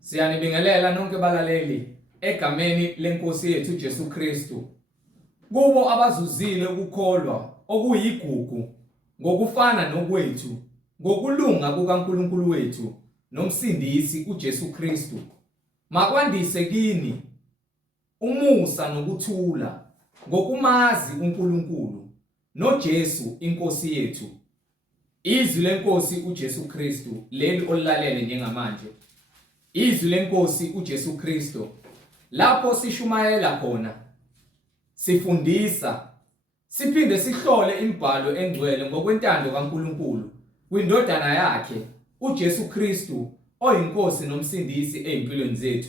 Siyanibingelela nonke balaleli egameni lenkosi yethu UJesu Kristu. Kubo abazuzile ukukholwa okuyigugu ngokufana nokwethu ngokulunga kukaNkulunkulu wethu nomsindisi uJesu Kristu. Makwandise kini umusa nokuthula ngokumazi uNkulunkulu noJesu inkosi yethu. Izwi lenkosi uJesu Kristu leli olilalele njengamanje. Izwi lenkosi uJesu Kristu lapho sishumayela khona, sifundisa, siphinde sihlole imibhalo engcwele ngokwentando kaNkulunkulu kwindodana yakhe uJesu Kristu oyinkosi nomsindisi ezimpilweni zethu.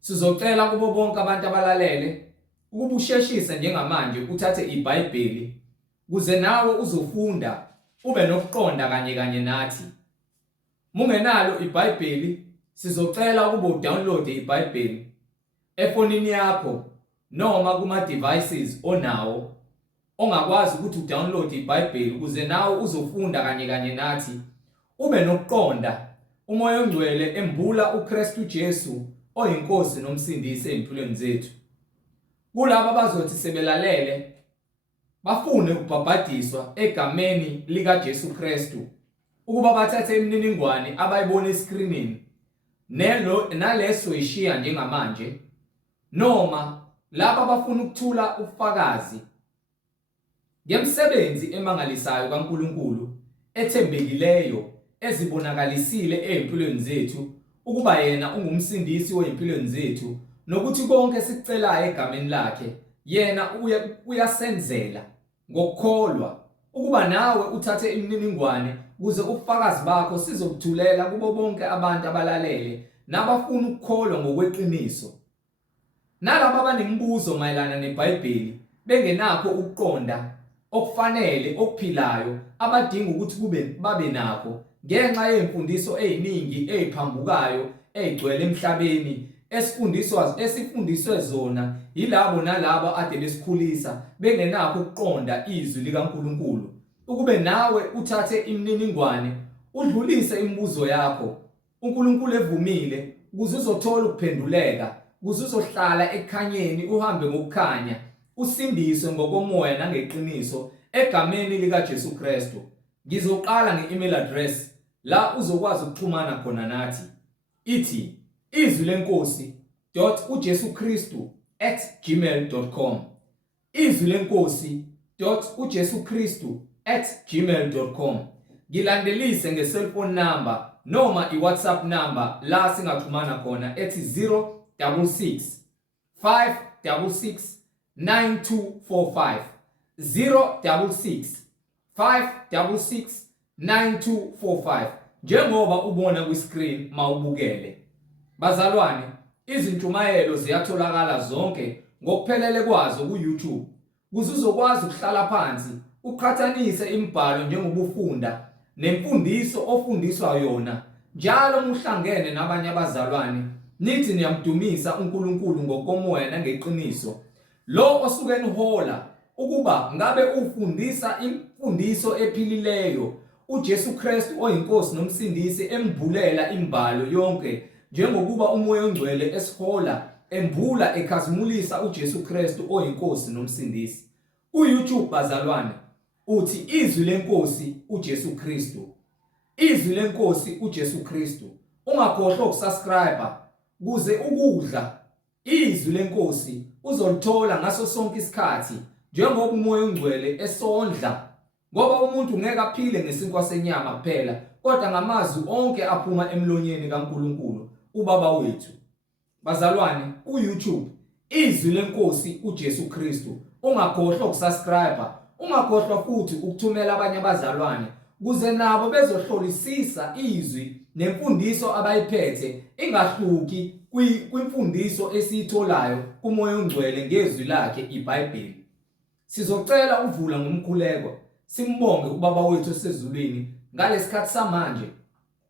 Sizocela kubo bonke abantu abalalele ukuba usheshise njengamanje uthathe iBhayibheli kuze nawe uzofunda ube nokuqonda kanye nathi. Mungenalo iBhayibheli sizocela ukuba udownload iBhayibheli efonini yakho noma kuma devices onawo ongakwazi ukuthi udownload iBhayibheli ukuze nawe uzofunda kanye nathi ube nokuqonda umoya ongcwele embula uKristu Jesu oyinkosi nomsindisi ezimpilweni zethu. Kulabo abazothi sebelalele bafune ukubhabhadiswa egameni likaJesu Kristu ukuba bathathe imininingwane abayibona escreenini naleso ishiya njengamanje, noma laba abafuna ukuthula ubufakazi ngemsebenzi emangalisayo kaNkulunkulu ethembekileyo ezibonakalisile ezimpilweni zethu ukuba yena ungumsindisi wezimpilweni zethu nokuthi konke sicelayo egameni lakhe yena uyasenzela ngokukholwa ukuba nawe uthathe imininingwane ukuze ubufakazi bakho sizokuthulela kubo bonke abantu abalalele nabafuna ukukholwa ngokweqiniso. Nalabo abanemibuzo mayelana neBhayibheli bengenakho ukuqonda okufanele okuphilayo abadinga ukuthi babe nakho ngenxa yezimfundiso eziningi eziphambukayo ezigcwele emhlabeni esifundiswe zona yilabo nalabo ade besikhulisa bengenakho ukuqonda izwi likaNkulunkulu. Ukube nawe uthathe imininingwane udlulise imibuzo yakho, uNkulunkulu evumile ukuze uzothola ukuphenduleka, ukuze uzohlala ekhanyeni uhambe ngokukhanya, usindiswe ngokomoya nangeqiniso egameni likaJesu Kristu. Ngizoqala nge-email address la uzokwazi ukuxhumana khona nathi. Ithi izwilenkosi.ujesukristu@gmail.com, izwilenkosi.ujesukristu@gmail.com. Ngilandelise nge-cellphone number noma i-WhatsApp number la singaxhumana khona ethi 066 566 9245, 066 566 9245 njengoba ubona kwi-screen mawubukele. Bazalwane, izintshumayelo ziyatholakala zonke ngokuphelele kwazo ku-YouTube ukuze uzokwazi ukuhlala phansi uqhathanise imibhalo njengobufunda nemfundiso ofundiswa yona njalo muhlangene nabanye abazalwane nithi niyamdumisa uNkulunkulu ngokomoya nangeqiniso. Lo osuke nihola ukuba ngabe ufundisa imfundiso ephilileyo uJesu Kristu oyinkosi nomsindisi embhulela imbalo yonke njengokuba umoya ongcwele esihola embula ekhazimulisa uJesu Kristu oyinkosi nomsindisi. Ku-YouTube bazalwane uthi izwi lenkosi uJesu Kristu, izwi lenkosi uJesu Kristu. Ungakhohlwa ukusubscribe kuze ukudla izwi lenkosi uzolithola ngaso sonke isikhathi njengoba umoya ongcwele esondla, ngoba umuntu ngeke aphile ngesinkwa senyama kuphela kodwa ngamazwi onke aphuma emlonyeni kaNkulunkulu ubaba wethu. Bazalwane, ku-YouTube izwi lenkosi uJesu Kristu. Ungakhohlwa ukusubscribe, ungakhohlwa futhi ukuthumela abanye abazalwane kuze nabo bezohlolisisa izwi nemfundiso abayiphethe ingahluki kwimfundiso esiyitholayo kumoya ongcwele ngezwi lakhe iBhayibheli. Sizocela uvula ngomkhuleko simbonge ubaba wethu osezulwini ngalesikhathi samanje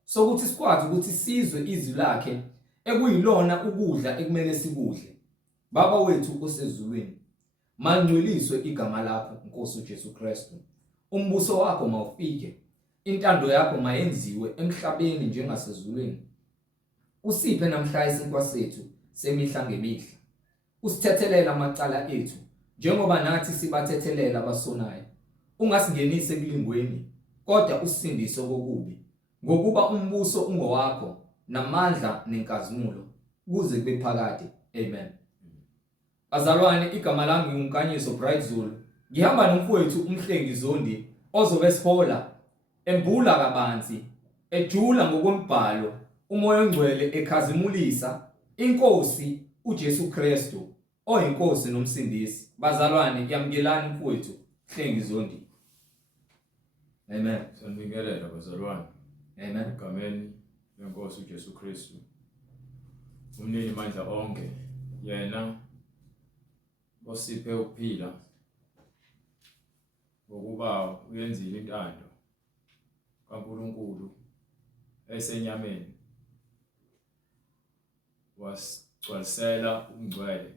sokuthi sikwazi ukuthi sizwe izwi lakhe ekuyilona ukudla ekumele sikudle. Baba wethu osezulwini, mangcweliswe igama lakho Nkosi uJesu Kristu. Umbuso wakho mawufike, intando yakho mayenziwe emhlabeni njengasezulwini. Usiphe namhla isinkwa sethu semihla ngemihla. Usithethelele amacala ethu njengoba nathi sibathethelela abasonayo. Ungasingenise ekulingweni, kodwa usindise kokubi. Ngokuba umbuso ungowakho namandla nenkazimulo kuze kube phakade. Amen. Bazalwane, igama lami ngiLenkosi Bright Zulu. Ngihamba nomfowethu umhlengi Zondi ozobe sihola embula kabanzi, ejula ngokwembhalo, umoya ongcwele ekhazimulisa inkosi uJesu Kristu oyinkosi nomsindisi. Bazalwane, yamukelani mfowethu mhlengi Zondi. Amen. Sanibingelela bazalwane. Amen. Egameni leNkosi uJesu Kristu. Umnini mandla onke, yena osiphe ukuphila ngokuba uyenzile intando kaNkulunkulu esenyameni, wasigcwalisela ungcwele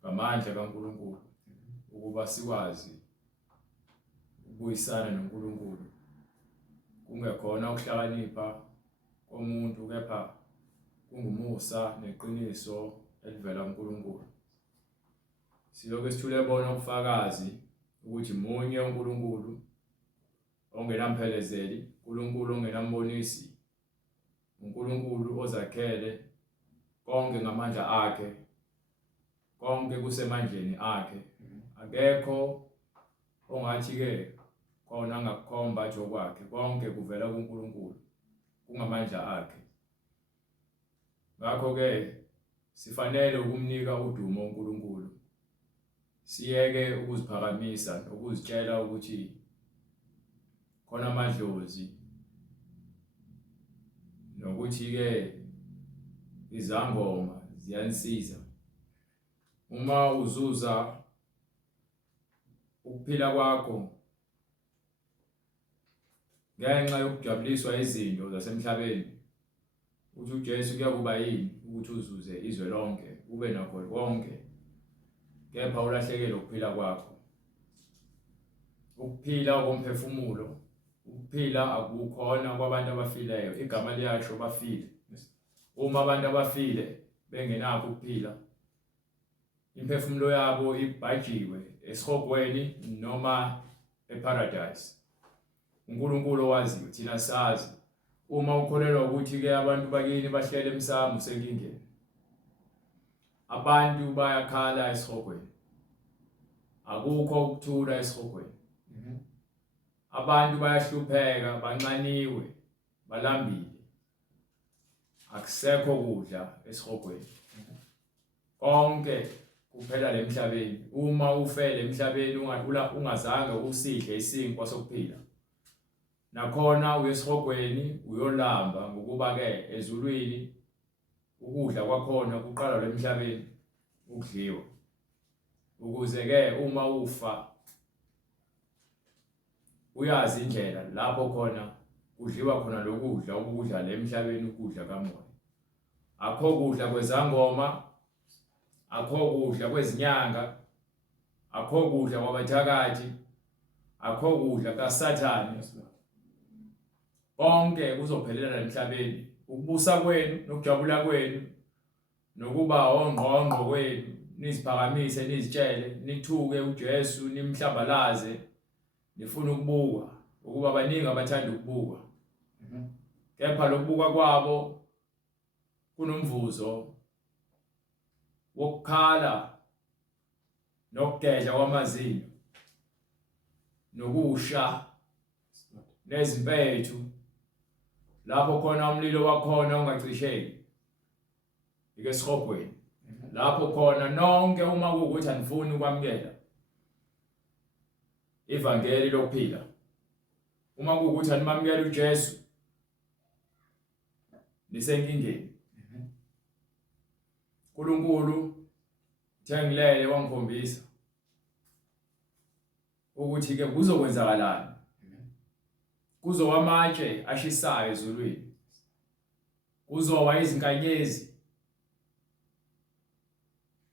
ngamandla kaNkulunkulu ukuba sikwazi ukubuyisana noNkulunkulu. Kungekhona ukuhlakanipha komuntu, kepha kungumusa neqiniso elivela kuNkulunkulu. Siloke sithule bona ubufakazi ukuthi munye uNkulunkulu ongenamphelekezeli, uNkulunkulu ongenambonisi, uNkulunkulu ozakhele konke ngamandla akhe, konke kusemandleni akhe. Akekho ongathi ke khona angakukhomba nje okwakhe, konke kuvela kuNkulunkulu, kungamandla akhe. Ngakho ke sifanele ukumnika udumo uNkulunkulu. Siyeke ukuziphakamisa ukuzitshela ukuthi khona amadlozi, nokuthi ke izangoma ziyanisiza. Uma uzuza ukuphila kwakho ngenxa yokujabuliswa izinto zasemhlabeni, uthi uJesu kuyakuba yini ukuthi uzuze izwe lonke, ube nakho konke, kepha ulahlekele ukuphila kwakho. Ukuphila komphefumulo, ukuphila akukhona kwabantu abafileyo. Igama liyasho bafile. Uma abantu abafile bengenakho ukuphila, imphefumulo yabo ibhajiwe esihogweni noma eparadise. uNkulunkulu waziyo, thina sazi. Uma ukholelwa ukuthi ke abantu bakini bahlele emsamo usenkingeni, abantu bayakhala esihogweni, akukho ukuthula esihogweni. Abantu bayahlupheka, banxaniwe, balambile, akusekho kudla esihogweni. Konke kuphela lemhlabeni. Uma ufele emhlabeni ungazange usidle isinkwa sokuphila, nakhona uyesihogweni uyolamba, ngokuba ke ezulwini ukudla kwakhona kuqala lemhlabeni ukudliwa, ukuze ke uma ufa uyazi indlela lapho khona kudliwa khona lokudla ukudla lemhlabeni, ukudla kamoya. Akho kudla kwezangoma, akho kudla kwezinyanga, akho kudla kwabathakathi, akho kudla kaSathane. Konke kuzophelela emhlabeni. Ukubusa kwenu nokujabula kwenu nokuba ongqongqo kwenu, niziphakamise, nizitshele, nithuke uJesu, nimhlambalaze, nifuna ukubukwa, ukuba baningi abathanda ukubukwa. Kepha lokubuka kwabo kunomvuzo wokukhala nokugedla kwamazinyo nokusha nezimpethu, lapho khona umlilo wakhona ungacisheki ike esihogweni. Lapho khona nonke uma kuwukuthi anifuni ukwamukela ivangeli lokuphila, uma kuwukuthi animamukela uJesu, nisenkingeni. uNkulunkulu thengilele wangikhombisa ukuthi ke kuzokwenzakalani. Kuzowa amatshe ashisayo ezulwini, kuzowa izinkanyezi,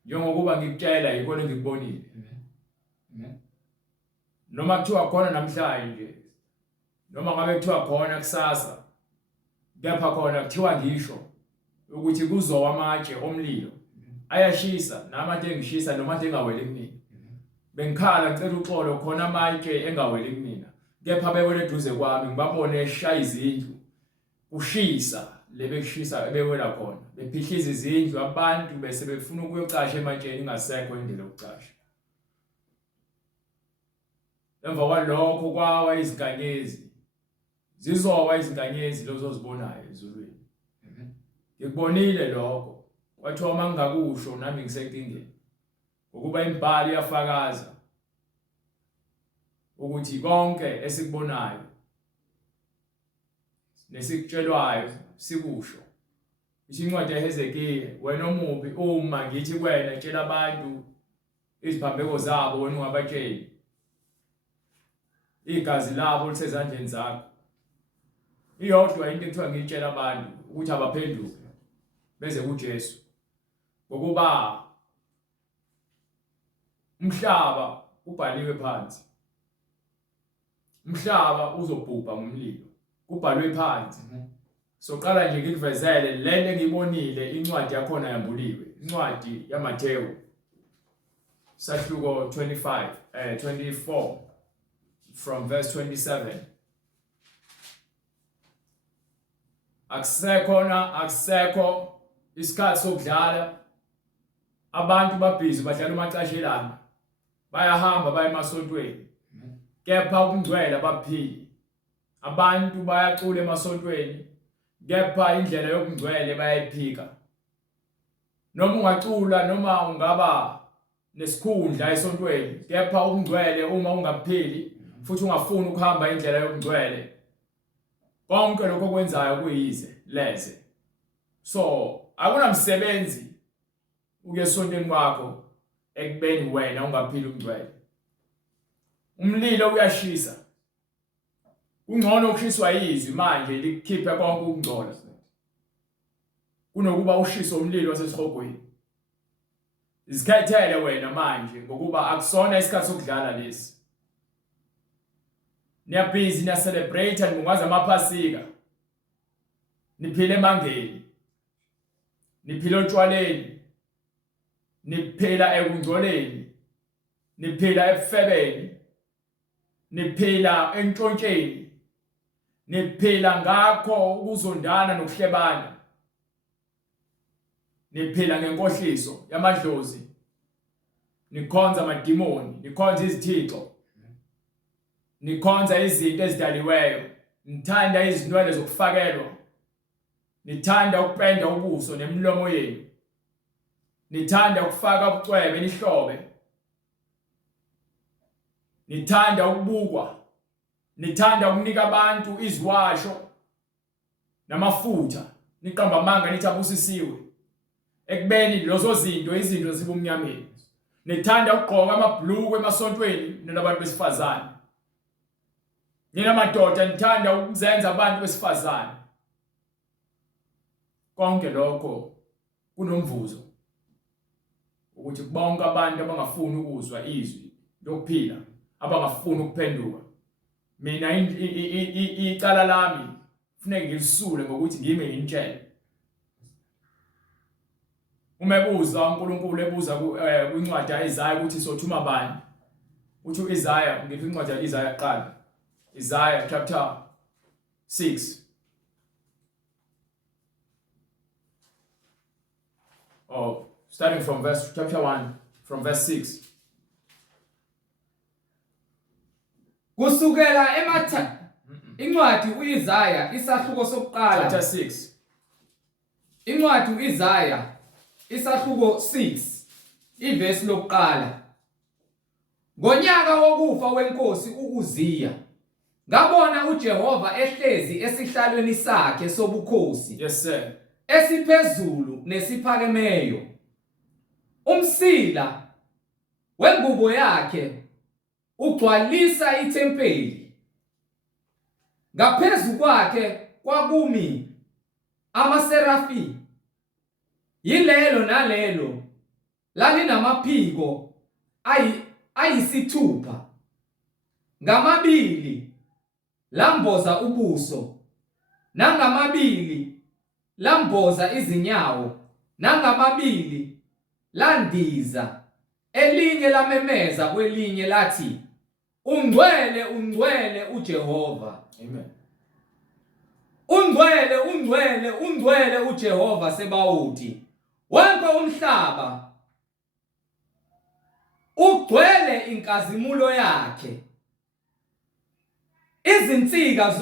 njengokuba ngikutshela yikona ngikubonile. Noma kuthiwa khona namhlanje, noma ngabe kuthiwa khona kusasa, kepha khona kuthiwa ngisho ukuthi kuzowa amatshe omlilo ayashisa namatshe engishisa noma amatshe engaweli kumina bengikhala ngicela uxolo khona amatshe engaweli kumina kepha bewele eduze kwami ngibabone eshaya izindlu ushisa lebekushisa bewela khona bephihliza izindlu abantu bese befuna ukuyocasha ematsheni ingasekho indlela yokucasha emva kwalokho kwawa izinkanyezi zizowa izinkanyezi lozo zibonayo ezulwini ngikubonile lokho kwathiwa mangingakusho nami ngisenkingeni ukuba imibhalo iyafakaza ukuthi konke esikubonayo nesikutshelwayo sikusho incwadi yaHezekiya wena omubi uma ngithi kuwena tshela abantu iziphambeko zabo wena ungabatsheli igazi labo lisezandleni zakho iyodwa into ekuthiwa ngitshela abantu ukuthi abaphenduke beze kuJesu ngokuba umhlaba ubhaliwe phansi umhlaba uzobhubha ngomlilo kubhalwe phansi soqala nje ngikuvezele lento engibonile incwadi yakhona yambuliwe incwadi yaMathewu sahluko 24 from verse 27 akusekho isikhathi sokudlala abantu babhizi badlala umacashelana bayahamba baya emasontweni kepha ukungcwela baphili abantu bayacula emasontweni kepha indlela yokungcwele bayayiphika noma ungacula noma ungaba nesikhundla esontweni kepha ukungcwele uma ungaphili futhi ungafuni ukuhamba indlela yokungcwele konke lokho kwenzayo kuyize leze so akunamsebenzi ukesontweni kwakho ekubeni wena ungaphili ukungcwele umlilo uyashisa ungcono ukhiswa izwi manje likhiphe konke ukungcola kunokuba ushisa umlilo wasesihogweni izikhethele wena manje ngokuba akusona isikhathi sokudlala lesi niyabhizi niya celebrate nibungaza amaphasika niphile emangeni niphile otshwaleni niphila ekungcoleni niphila ebufebeni niphila entshontsheni niphila ngakho ukuzondana nokuhlebana niphila ngenkohliso yamadlozi nikhonza amadimoni nikhonza izithixo nikhonza izinto ezidaliweyo nithanda izinwele zokufakelwa nithanda ukupenda ubuso nemilomo yenu nithanda ukufaka ubucwebe nihlobe nithanda ukubukwa nithanda ukunika abantu iziwasho namafutha niqamba amanga nithi abusisiwe ekubeni lozo zinto izinto zibumnyameni nithanda ukugqoka amabhluku emasontweni nabantu besifazane nina madoda nithanda ukuzenza abantu besifazane konke lokho kunomvuzo ukuthi bonke abantu abangafuni ukuzwa izwi lokuphila abangafuni ukuphenduka mina icala lami kufanele ngilisule ngokuthi ngime ngintshele uma ebuza uNkulunkulu ebuza kwincwadi yaIzaya ukuthi sothuma bani uthi uIzaya ngiphi incwadi yaIzaya kuqala Isaiah chapter 6 starting from chapter 1 from verse 6 kusukela incwadi uIsaya isahluko sokuqala chapter 6 incwadi uIsaya isahluko 6 ivesi lokuqala ngonyaka wokufa wenkosi uUziya ngabona uJehova ehlezi esihlalweni sakhe sobukhosi yes sir esiphezulu nesiphakemeyo umsila wengubo yakhe ugcwalisa ithempeli ngaphezulu kwakhe kwakumi amaserafi yilelo nalelo lalinamaphiko ayisithupha ngamabili lamboza ubuso nangamabili lamboza izinyawo, nangamabili landiza, elinye lamemeza kwelinye lathi, ungcwele, ungcwele uJehova. Amen. Ungcwele, ungcwele, ungcwele uJehova Sebawuthi. Wonke umhlaba ugcwele inkazimulo yakhe. Izinsika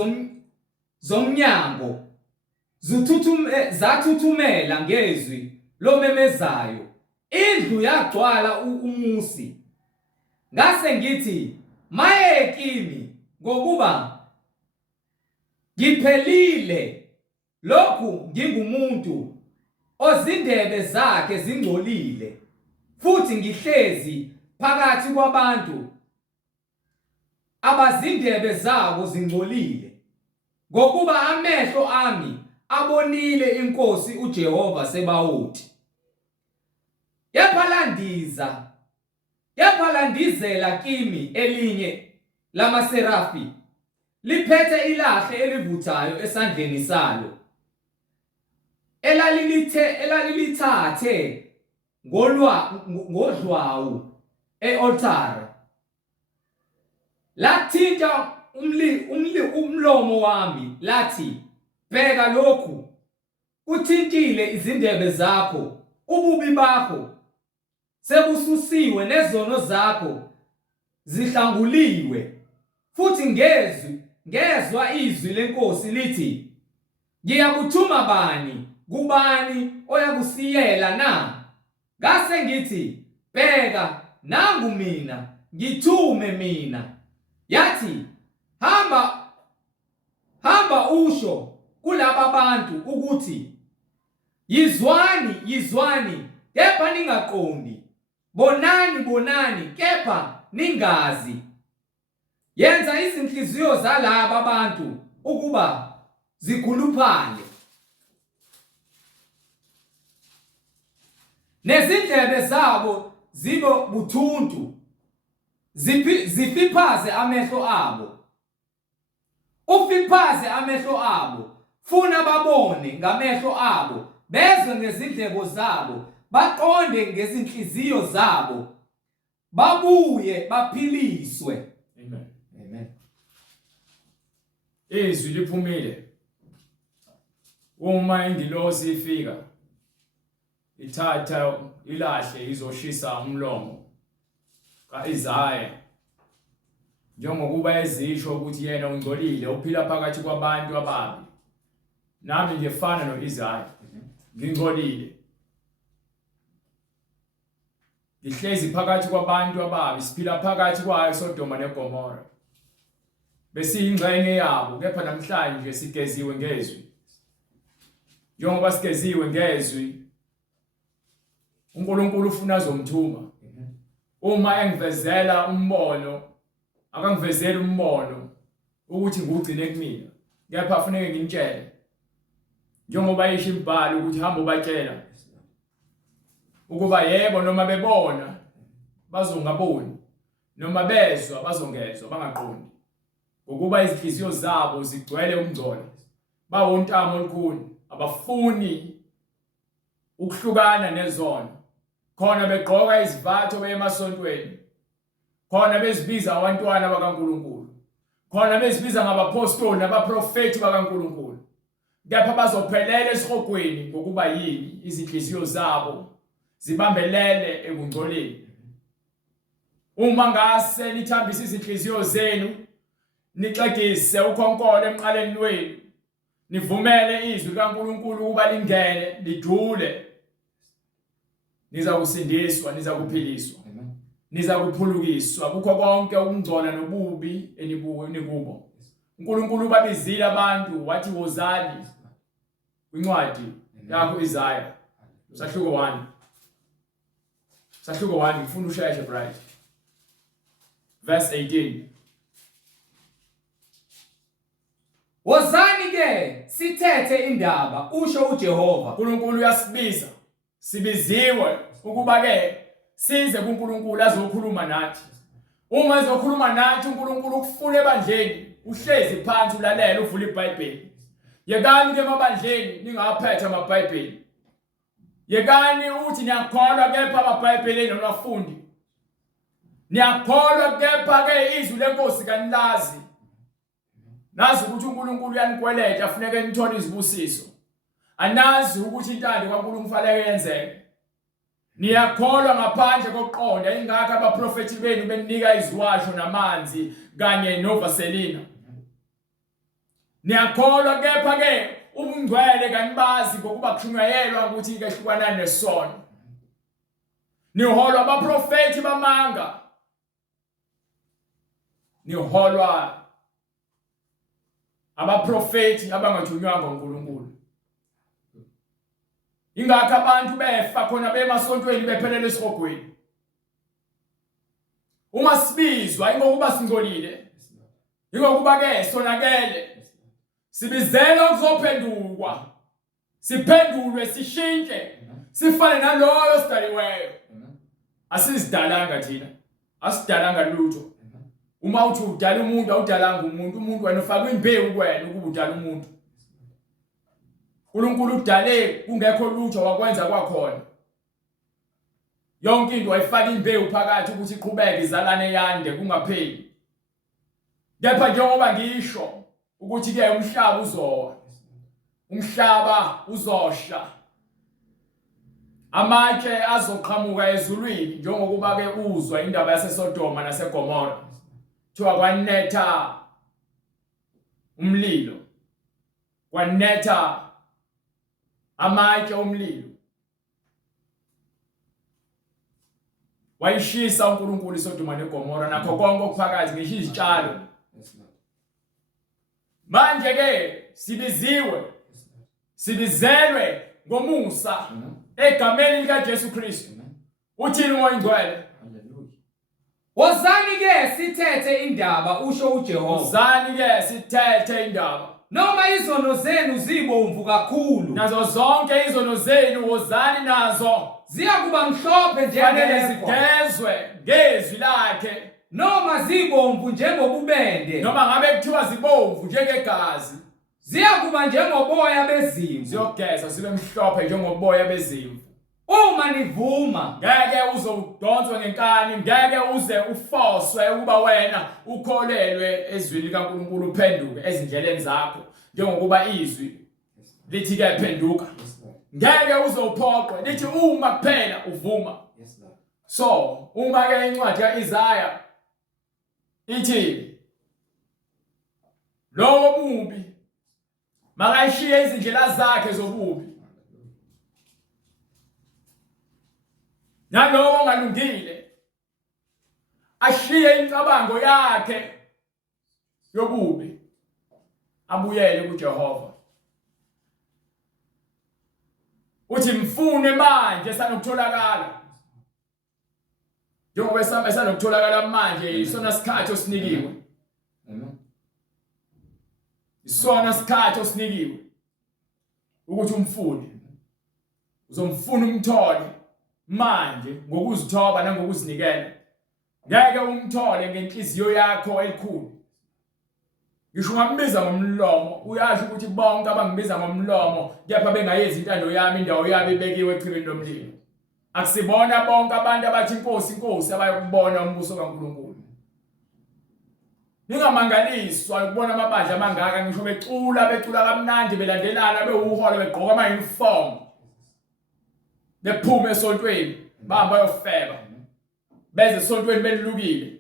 zomnyango zathuthumela ngezwi lomemezayo. Indlu yagcwala umusi. Ngase ngithi, maye kimi ngokuba ngiphelile lokhu ngingumuntu ozindebe zakhe zingcolile, futhi ngihlezi phakathi kwabantu abazindebe zabo zingcolile, ngokuba amehlo ami abonile iNkosi uJehova Sebawuthi. Yaphalandizela kimi elinye lamaserafi, liphethe ilahle elivuthayo esandleni salo, elalilithathe ngodlwawu e-altare. Lathinta umlomo wami lathi, bheka lokhu, kuthintile izindebe zakho, ububi bakho sebususiwe, nezono zakho zihlanguliwe. Futhi ngezwa izwi leNkosi lithi, ngiyakuthuma bani, kubani oyakusiyela na? Ngase ngithi, bheka nangu mina, ngithume mina. Yathi, hamba usho kulaba bantu ukuthi, yizwani, yizwani, kepha ningaqondi, bonani, bonani, kepha ningazi. Yenza izinhliziyo zalaba bantu ukuba zikhuluphale, nezindlebe zabo zibe buthuntu, zifiphaze amehlo abo. Ufiphaze amehlo abo, funa babone ngamehlo abo, bezwe ngezindlebe zabo, baqonde ngezinhliziyo zabo, babuye baphiliswe. Amen. Amen. Izwi liphumile. Uma ingilosi ifika, ithatha ilahle izoshisa umlomo kaIzaya, njengokuba ezisho ukuthi yena ungcolile, uphila phakathi kwabantu ababi. Nami ngifana noIzaya, ngingcolile, ngihlezi phakathi kwabantu ababi, siphila phakathi kwayo Sodoma neGomora. Besiyingxenye yabo, kepha namhlanje sigeziwe ngezwi. Njengoba sigeziwe ngezwi, uNkulunkulu ufuna azomthuma. Uma engivezela umbono, akangivezeli umbono ukuthi ngugcine kumina, kepha kufanele ngintshele. Njengoba isho imbhalo ukuthi hamba ubatshela ukuba yebo, noma bebona bazongaboni, noma bezwa bazongezwa, bangaqondi, ngokuba izinhliziyo zabo zigcwele ukungcola, bawontamo olukhulu, abafuni ukuhlukana nezono. Khona begqoka izivatho beye emasontweni, khona bezibiza abantwana bakaNkulunkulu, khona bezibiza ngabapostoli nabaprofethi bakaNkulunkulu, kepha bazophelela esihogweni ngokuba yini izinhliziyo zabo zibambelele ekungcoleni. Uma ngase nithambise izinhliziyo zenu, nixegise ukhonkolo emqaleni wenu, nivumele izwi likaNkulunkulu ukuba lingene lidlule, niza kusindiswa, niza kuphiliswa, niza kuphulukiswa kukho konke ukungcola nobubi enikubo. uNkulunkulu babizile abantu wathi wozali kwincwadi yakho Isaiah sahluko 1 ngifuna ushayeshe bright verse 18. Wozani ke sithethe indaba, usho uJehova. uNkulunkulu uyasibiza, sibiziwe ukuba ke size kuNkulunkulu azokhuluma nathi. Uma ezokhuluma nathi uNkulunkulu kufuna ebandleni uhlezi phansi ulalele, uvula iBhayibheli. Yekani ke emabandleni ningaphethe amabhayibheli. Yekani uthi niyakholwa kepha amabhayibheli nonafundi. Niyakholwa kepha ke izwi lenkosi kanilazi. Nazi ukuthi uNkulunkulu uyanikweleta afuneke nithole izibusiso. Anazi ukuthi intando kaNkulunkulu kufanele yenzeke. Niyakholwa ngaphandle kokuqonda ingakho abaprofeti benu beninika iziwasho namanzi kanye novaselina. Niyakholwa kepha ke ubungcwele kanibazi ngokuba kushunyayelwa ukuthi kehlukana nesono. Niholwa abaprofeti bamanga. Niholwa abaprofeti abangathunywanga uNkulunkulu. Ingakho abantu befa khona bemasontweni bephelele esihogweni. Uma sibizwa ingokuba singcolile. Ingokuba ke sonakele. Sibizela ukuzophendukwa. Siphendulwe sishintshe. Sifane naloyo sidaliweyo. Asizidalanga thina. Asidalanga lutho. Uma uthi udala umuntu awudalanga umuntu wena ufaka imbewu kuwena ukuba udala umuntu. uNkulunkulu udale kungekho lutho wakwenza kwakhona. Yonke into wayifaka imbewu phakathi ukuthi iqhubeke izalane yande kungapheli. Kepha njengoba ngisho ukuthi ke umhlaba uzowa. Umhlaba uzosha. Amatshe azoqhamuka ezulwini njengokuba ke uzwa indaba yaseSodoma naseGomora. Kuthiwa kwanetha umlilo. Kwanetha amatshe omlilo. Wayishisa uNkulunkulu iSodoma neGomora nakho konke okuphakathi ngisho izitshalo. Manje ke sibizelwe ngomusa egameni likaJesu Kristu. Uthini ngoyingcwele? Wozani ke sithethe indaba usho uJehova. Wozani ke sithethe indaba. Noma izono zenu zibomvu kakhulu. Nazo zonke izono zenu wozani nazo. Ziyakuba mhlophe njengephepha zigezwe ngezwi lakhe. Noma zibomvu njengobubende. Noma ngabe kuthiwa zibomvu njengegazi. Ziyakuba njengoboya bezimvu. Ziyogeza sibe mhlophe njengoboya bezimvu. Uma nivuma ngeke uzodonswa ngenkani, ngeke uze ufoswe ukuba wena ukholelwe ezwini likaNkulunkulu uphenduke ezindleleni zakho njengokuba izwi lithi ke phenduka. Ngeke uzophoqwe lithi uma kuphela uvuma. So uma ke incwadi kaIsaya ithi lo mubi makayishiye izindlela zakhe zobubi, nalowo ongalungile ashiye incabango yakhe yobubi abuyele kuJehova. Uthi mfune manje sanokutholakala. Njengoba sanokutholakala manje isona sikhathi osinikiwe. Isona sikhathi osinikiwe ukuthi umfune. Uzomfuna umthole manje ngokuzithoba nangokuzinikela. Ngeke umthole ngenhliziyo yakho elikhulu. Ngisho ngambiza ngomlomo, uyasho ukuthi bonke abangibiza ngomlomo kepha bengayenzi intando yami indawo yami ibekiwe echibini lomlilo. Akusibona bonke abantu abathi inkosi inkosi abayokubona umbuso kaNkulunkulu. Ningamangaliswa ukubona amabandla amangaka ngisho becula kamnandi belandelana bewuholo begqoka ama-uniform. Bephume esontweni bahamba yofeba. Beze esontweni belulukile.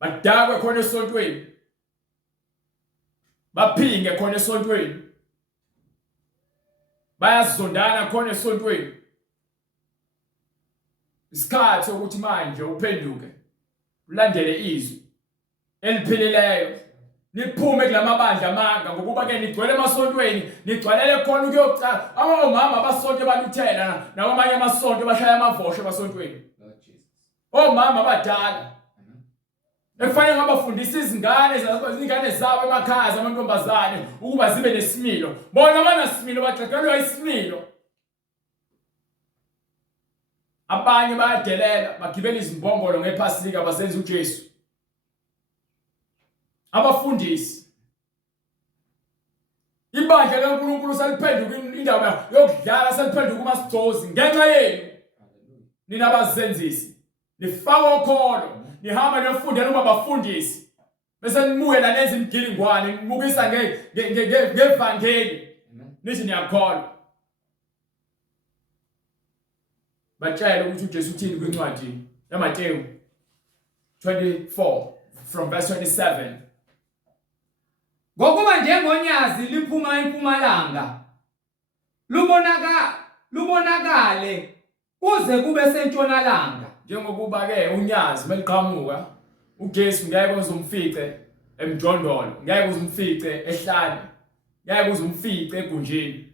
Badakwe khona esontweni. Baphinge khona esontweni. Bayazondana khona esontweni. Isikhathi ukuthi manje uphenduke. Ulandele izwi elipheleleyo. Niphume kulamabandla amanga ngokuba ke nigcwele emasontweni, nigcwalele khona ukuyocala. Omama abasonto baluthela nabamanye amasonto bashaya amavosho emasontweni. Omama abadala ekufanele ngabafundisa izingane zabo emakhaya zamantombazane ukuba zibe nesimilo. Bona banasimilo bagxegelwa isimilo. Abanye bayadelela bagibela izimbongolo ngephasika basenza uJesu. Abafundisi Ibandla likaNkulunkulu seliphenduka indaba yokudlala seliphenduka umasibhozi ngenxa yenu. Nina bazenzisi. Nifaka ukholo, nihamba niyofundela uma bafundisi. Bese nimuye la lezi imgilingwane, nimukisa ngevangeli. Nithi niyakholwa. Batshela ukuthi uJesu uthini kwincwadi yaMateyu 24 from verse 27. Ngokuba njengonyazi liphuma empumalanga lubonakale kuze kube sentshonalanga. Njengokuba ke unyazi meliqhamuka uJesu ngeke uzumfice emjondolo, ngeke uzumfice ehlane, ngeke uzumfice egunjini.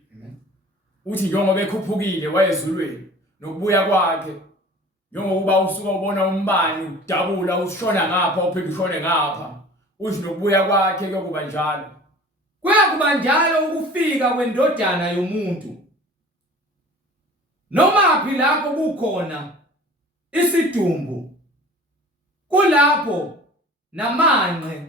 Uthi njengoba ekhuphukile wayezulweni nokubuya kwakhe, njengokuba usuka ubona umbani udabula ushona ngapha uphinde ushone ngapha, uthi nokubuya kwakhe kuyokuba njalo. Kuyakuba njalo ukufika kwendodana yomuntu. Noma phi lapho kukhona isidumbu, kulapho namanqe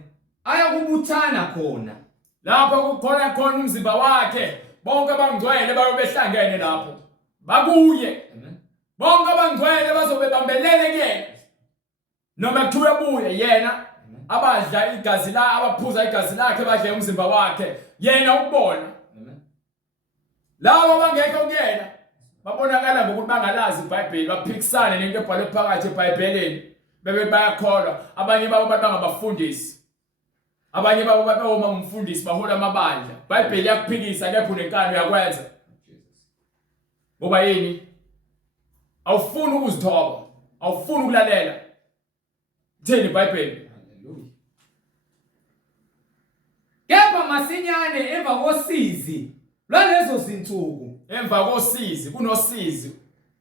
ayakubuthana khona. Lapho kukhona umzimba wakhe, bonke abangcwele bayobehlangene lapho. Bakuye. Bonke abangcwele bazobe bambelele kuyena. Noma kuthiwa buye yena abadla igazi la abaphuza igazi lakhe badle umzimba wakhe, yena ukubona. Labo abangekho kuyena babonakala ngokuthi bangalazi iBhayibheli, baphikisane nento ebhalwe phakathi eBhayibhelini. Bebe bayakholwa, abanye babo bangabafundisi. Abanye babo baba umfundisi bahola amabandla. iBhayibheli yakuphikisa kepha unenkani uyakwenza. Ngoba yini? Awufuni ukuzithoba, awufuni ukulalela. Thini iBhayibheli? Haleluya. Kepha masinyane emva kosizi lwalezo zinsuku, emva kosizi kunosizi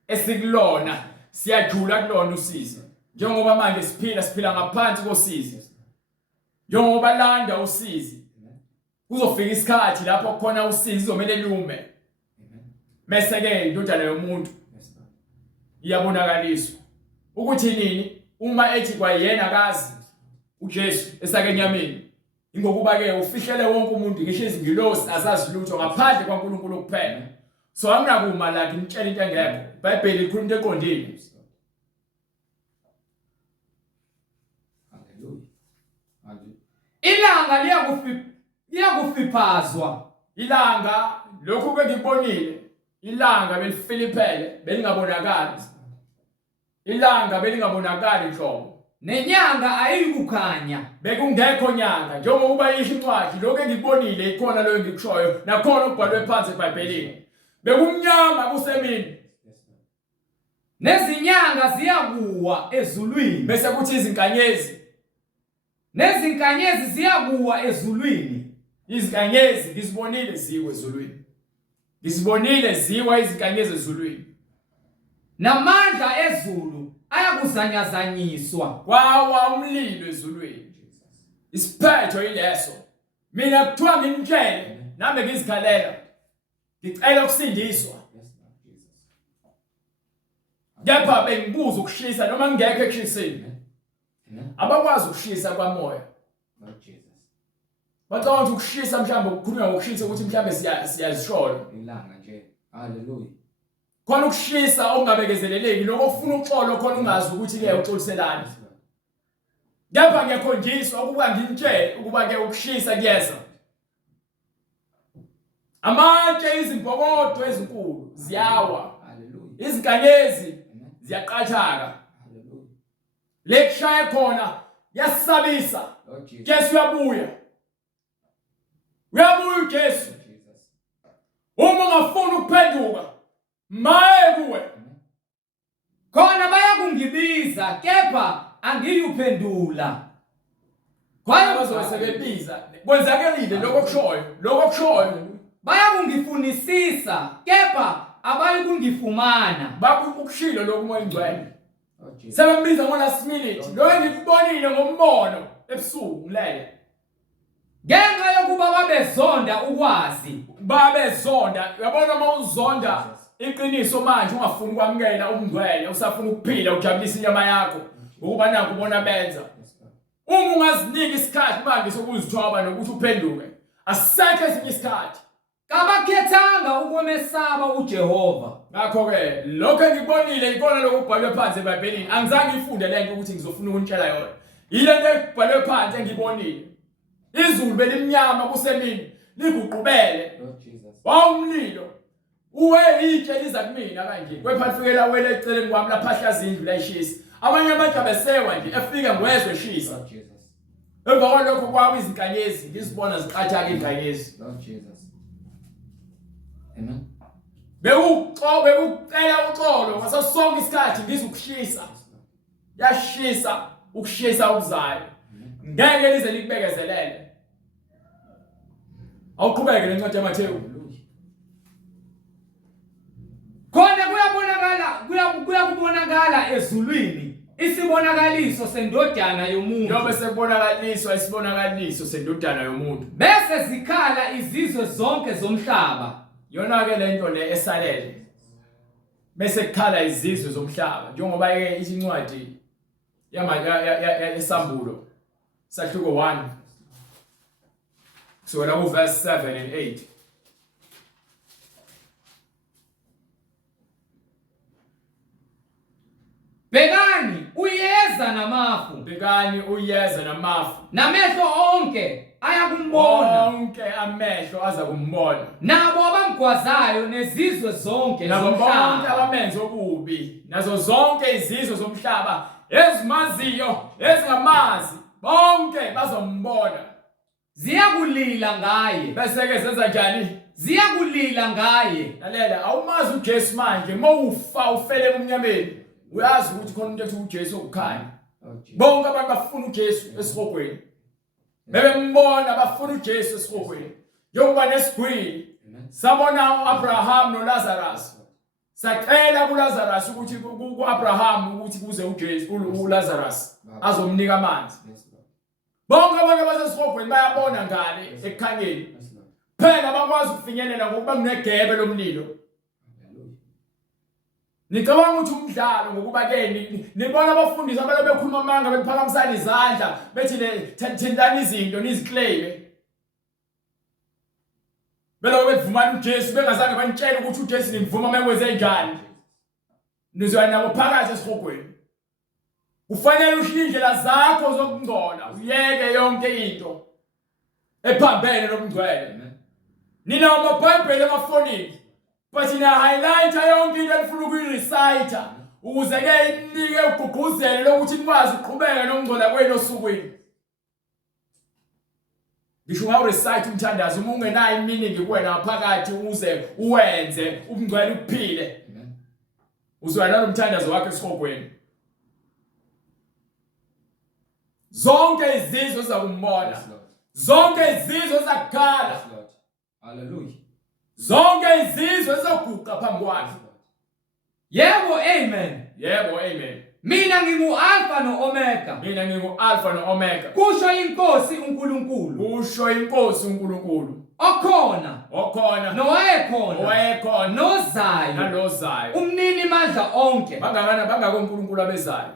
esikulona, siyajula kulona usizi. Njengoba manje siphila ngaphansi kosizi. Njengoba landa usizi, kuzofika isikhathi lapho khona usizi izomele lume. Bese ke indodana yomuntu iyabonakaliswa ukuthi nini uma ethi kwayena akazi uJesu esakenyameni, ingokuba ke ufihlele wonke umuntu ngisho izingilosi azazi lutho ngaphandle kwaNkulunkulu kuphela. So anginakuma la ngimtshela into engekho. iBhayibheli ikhuluma into eqondile. ilanga liyakufiphazwa. Ilanga lokhu ke ngibonile, ilanga belifiliphele belingabonakali. Ilanga belingabonakali nhlobo. Nenyanga ayikukhanya. Bekungekho nyanga njengoba yisho incwadi, lokho engikubonile ikhona lo engikushoyo nakhona okubhalwe phansi eBhayibhelini. Bekumnyama kusemini. Nezinyanga ziyakuwa ezulwini. Bese kuthi izinkanyezi. Nezinkanyezi ziyakuwa ezulwini. Izinkanyezi ngizibonile ziwe ezulwini. Ngizibonile ziwa izinkanyezi ezulwini. Namandla ezulu ayakuzanyazanyiswa. Kwawa umlilo ezulwini. Isiphetho yileso. Mina kuthiwa ngimtshele nami ngizikhalela. Ngicela ukusindiswa. Kepha bengibuza ukushisa noma ngekho ekushiseni. Abakwazi ukushisa kwamoya. Bacabanga ukuthi ukushisa mhlawumbe ukukhulunywa ngokushisa ukuthi mhlawumbe siyazishola. Ilanga nje. Haleluya. Khona ukushisa okungabekezeleleki lokho ufuna uxolo khona ungazi ukuthi ke uxoliselani. Kepha ngiyakhonjiswa ukuba ngimtshele ukuba ke ukushisa kuyeza. Amatshe izimbokodo ezinkulu ziyawa. Haleluya. Izinkanyezi ziyaqathaka. Haleluya. Lekushaya khona yasabisa. Jesu uyabuya. Uyabuya uJesu. Uma ungafuna ukuphenduka maye kuwe. Khona bayakungibiza kepha angiyuphendula. Khona bazosebenza. Kwenzakelile lokho kushoyo. Bayakungifunisisa kepha abayikungifumana. Bakukushilo lokho umoya ngcwele. Sebembiza ngo last minute. Lo engikubonile ngombono ebusuku ngilele. Ngenxa yokuba babezonda ukwazi. Babezonda. Uyabona uma uzonda iqiniso manje ungafuni ukwamukela umngcwele, usafuna ukuphila ujabulisa inyama yakho ukuba nakho ubona benza. Uma ungaziniki isikhathi manje sokuzithoba nokuthi uphenduke, Asekho esinye isikhathi. Kabakhethanga ukumesaba uJehova. Ngakho ke lokho engikubonile ikona lokubhalwe phansi eBhayibhelini. Angizange ngifunde lento ukuthi ngizofuna ukunitshela yona. Yile nto ekubhalwe phansi engibonile. Izulu belimnyama kusemini liguqubele. Lord Jesus. Wawumlilo. Uwe itshe liza kumina kanje. Kepha lifikela wele eceleni kwami laphahla indlu layishisa. Abanye abantu abesewa nje efika ngwezwe shisa. Lord Jesus. Emva kwalokho kwawo izinkanyezi ngizibona ziqatha izinkanyezi. Lord Jesus. Amen. Bekucela uxolo ngaso sonke isikhathi ngizukushisa. Yashisa ukushisa okuzayo. Ngeke lize likubekezelele. Awuqhubeke lencwadi yaMathewu. Khona kuyakubonakala ezulwini isibonakaliso sendodana yomuntu. Njobe sekubonakaliswa isibonakaliso sendodana yomuntu. Bese zikhala izizwe zonke zomhlaba. Yona ke lento le esalele. Bese kukhala izizwe zomhlaba njengoba ke incwadi esambulo sahluko 1 kusukela ku verse 7 and 8. Bekani uyeza namafu. Bekani uyeza namafu. Namehlo onke ayakumbona. Onke amehlo aza kumbona. Nabo abamgwazayo nezizwe zonke Nabo bonke zomhlaba. abamenza okubi. Nazo zonke izizwe zomhlaba ezimaziyo ezingamazi bonke bazombona. Ziyakulila ngaye. Bese ke zenza njani? Ziyakulila ngaye. Lalela awumazi uJesu manje mawufa ufele emnyameni. Uyazi ukuthi khona umuntu ethi uJesu okukhanya. Bonke abantu bafuna uJesu esihogweni. Bebembona bafuna uJesu esihogweni. Njengoba nesigwili sabona uAbraham noLazarus. Sacela kuLazarus ukuthi kuAbraham ukuthi kuze uJesu uLazarus azomnika amanzi. Bonke abantu basesihogweni bayabona ngale ekukhanyeni. Phela bakwazi ukufinyelela ngokuba kunegebe lomlilo. Nicabanga ukuthi umdlalo ngokuba ke nibona abafundisi abalo bekhuluma amanga bephakamisana izandla bethi thintana izinto niziclaim. Belo bevumana uJesu bengazange banitshela ukuthi uJesu nimvuma mekwenze njani. Nizwana nabo phakathi esihogweni. Kufanele ushiye indlela zakho zokungcola uyeke yonke into ephambene nokungcwele. Nina amaBhayibheli emafonini but ina highlighter yonke into efuna ukuyirecite ukuze ke inike ugqugquzelo lokuthi nikwazi ukuqhubeka nokungcola kwenu osukwini. Ngisho ngawu recite umthandazo uma ungenayo iminingi kuwena phakathi uze uwenze ukungcwele ukuphile. Uzwa nalo umthandazo wakhe esihogweni. Zonke izizwe zakumbona. Zonke izizwe zakhala. Hallelujah. Zonke izizwe zaguqa phambi kwakhe. Yebo, amen. Yebo, amen. Mina ngingu-Alpha no-Omega. Mina ngingu-Alpha no-Omega. Kusho iNkosi uNkulunkulu. Kusho iNkosi uNkulunkulu. Okhona. Okhona. Nowayekhona. Owayekhona. Nozayo. Nalozayo. Umnini mandla onke. Bangaki oNkulunkulu abezayo?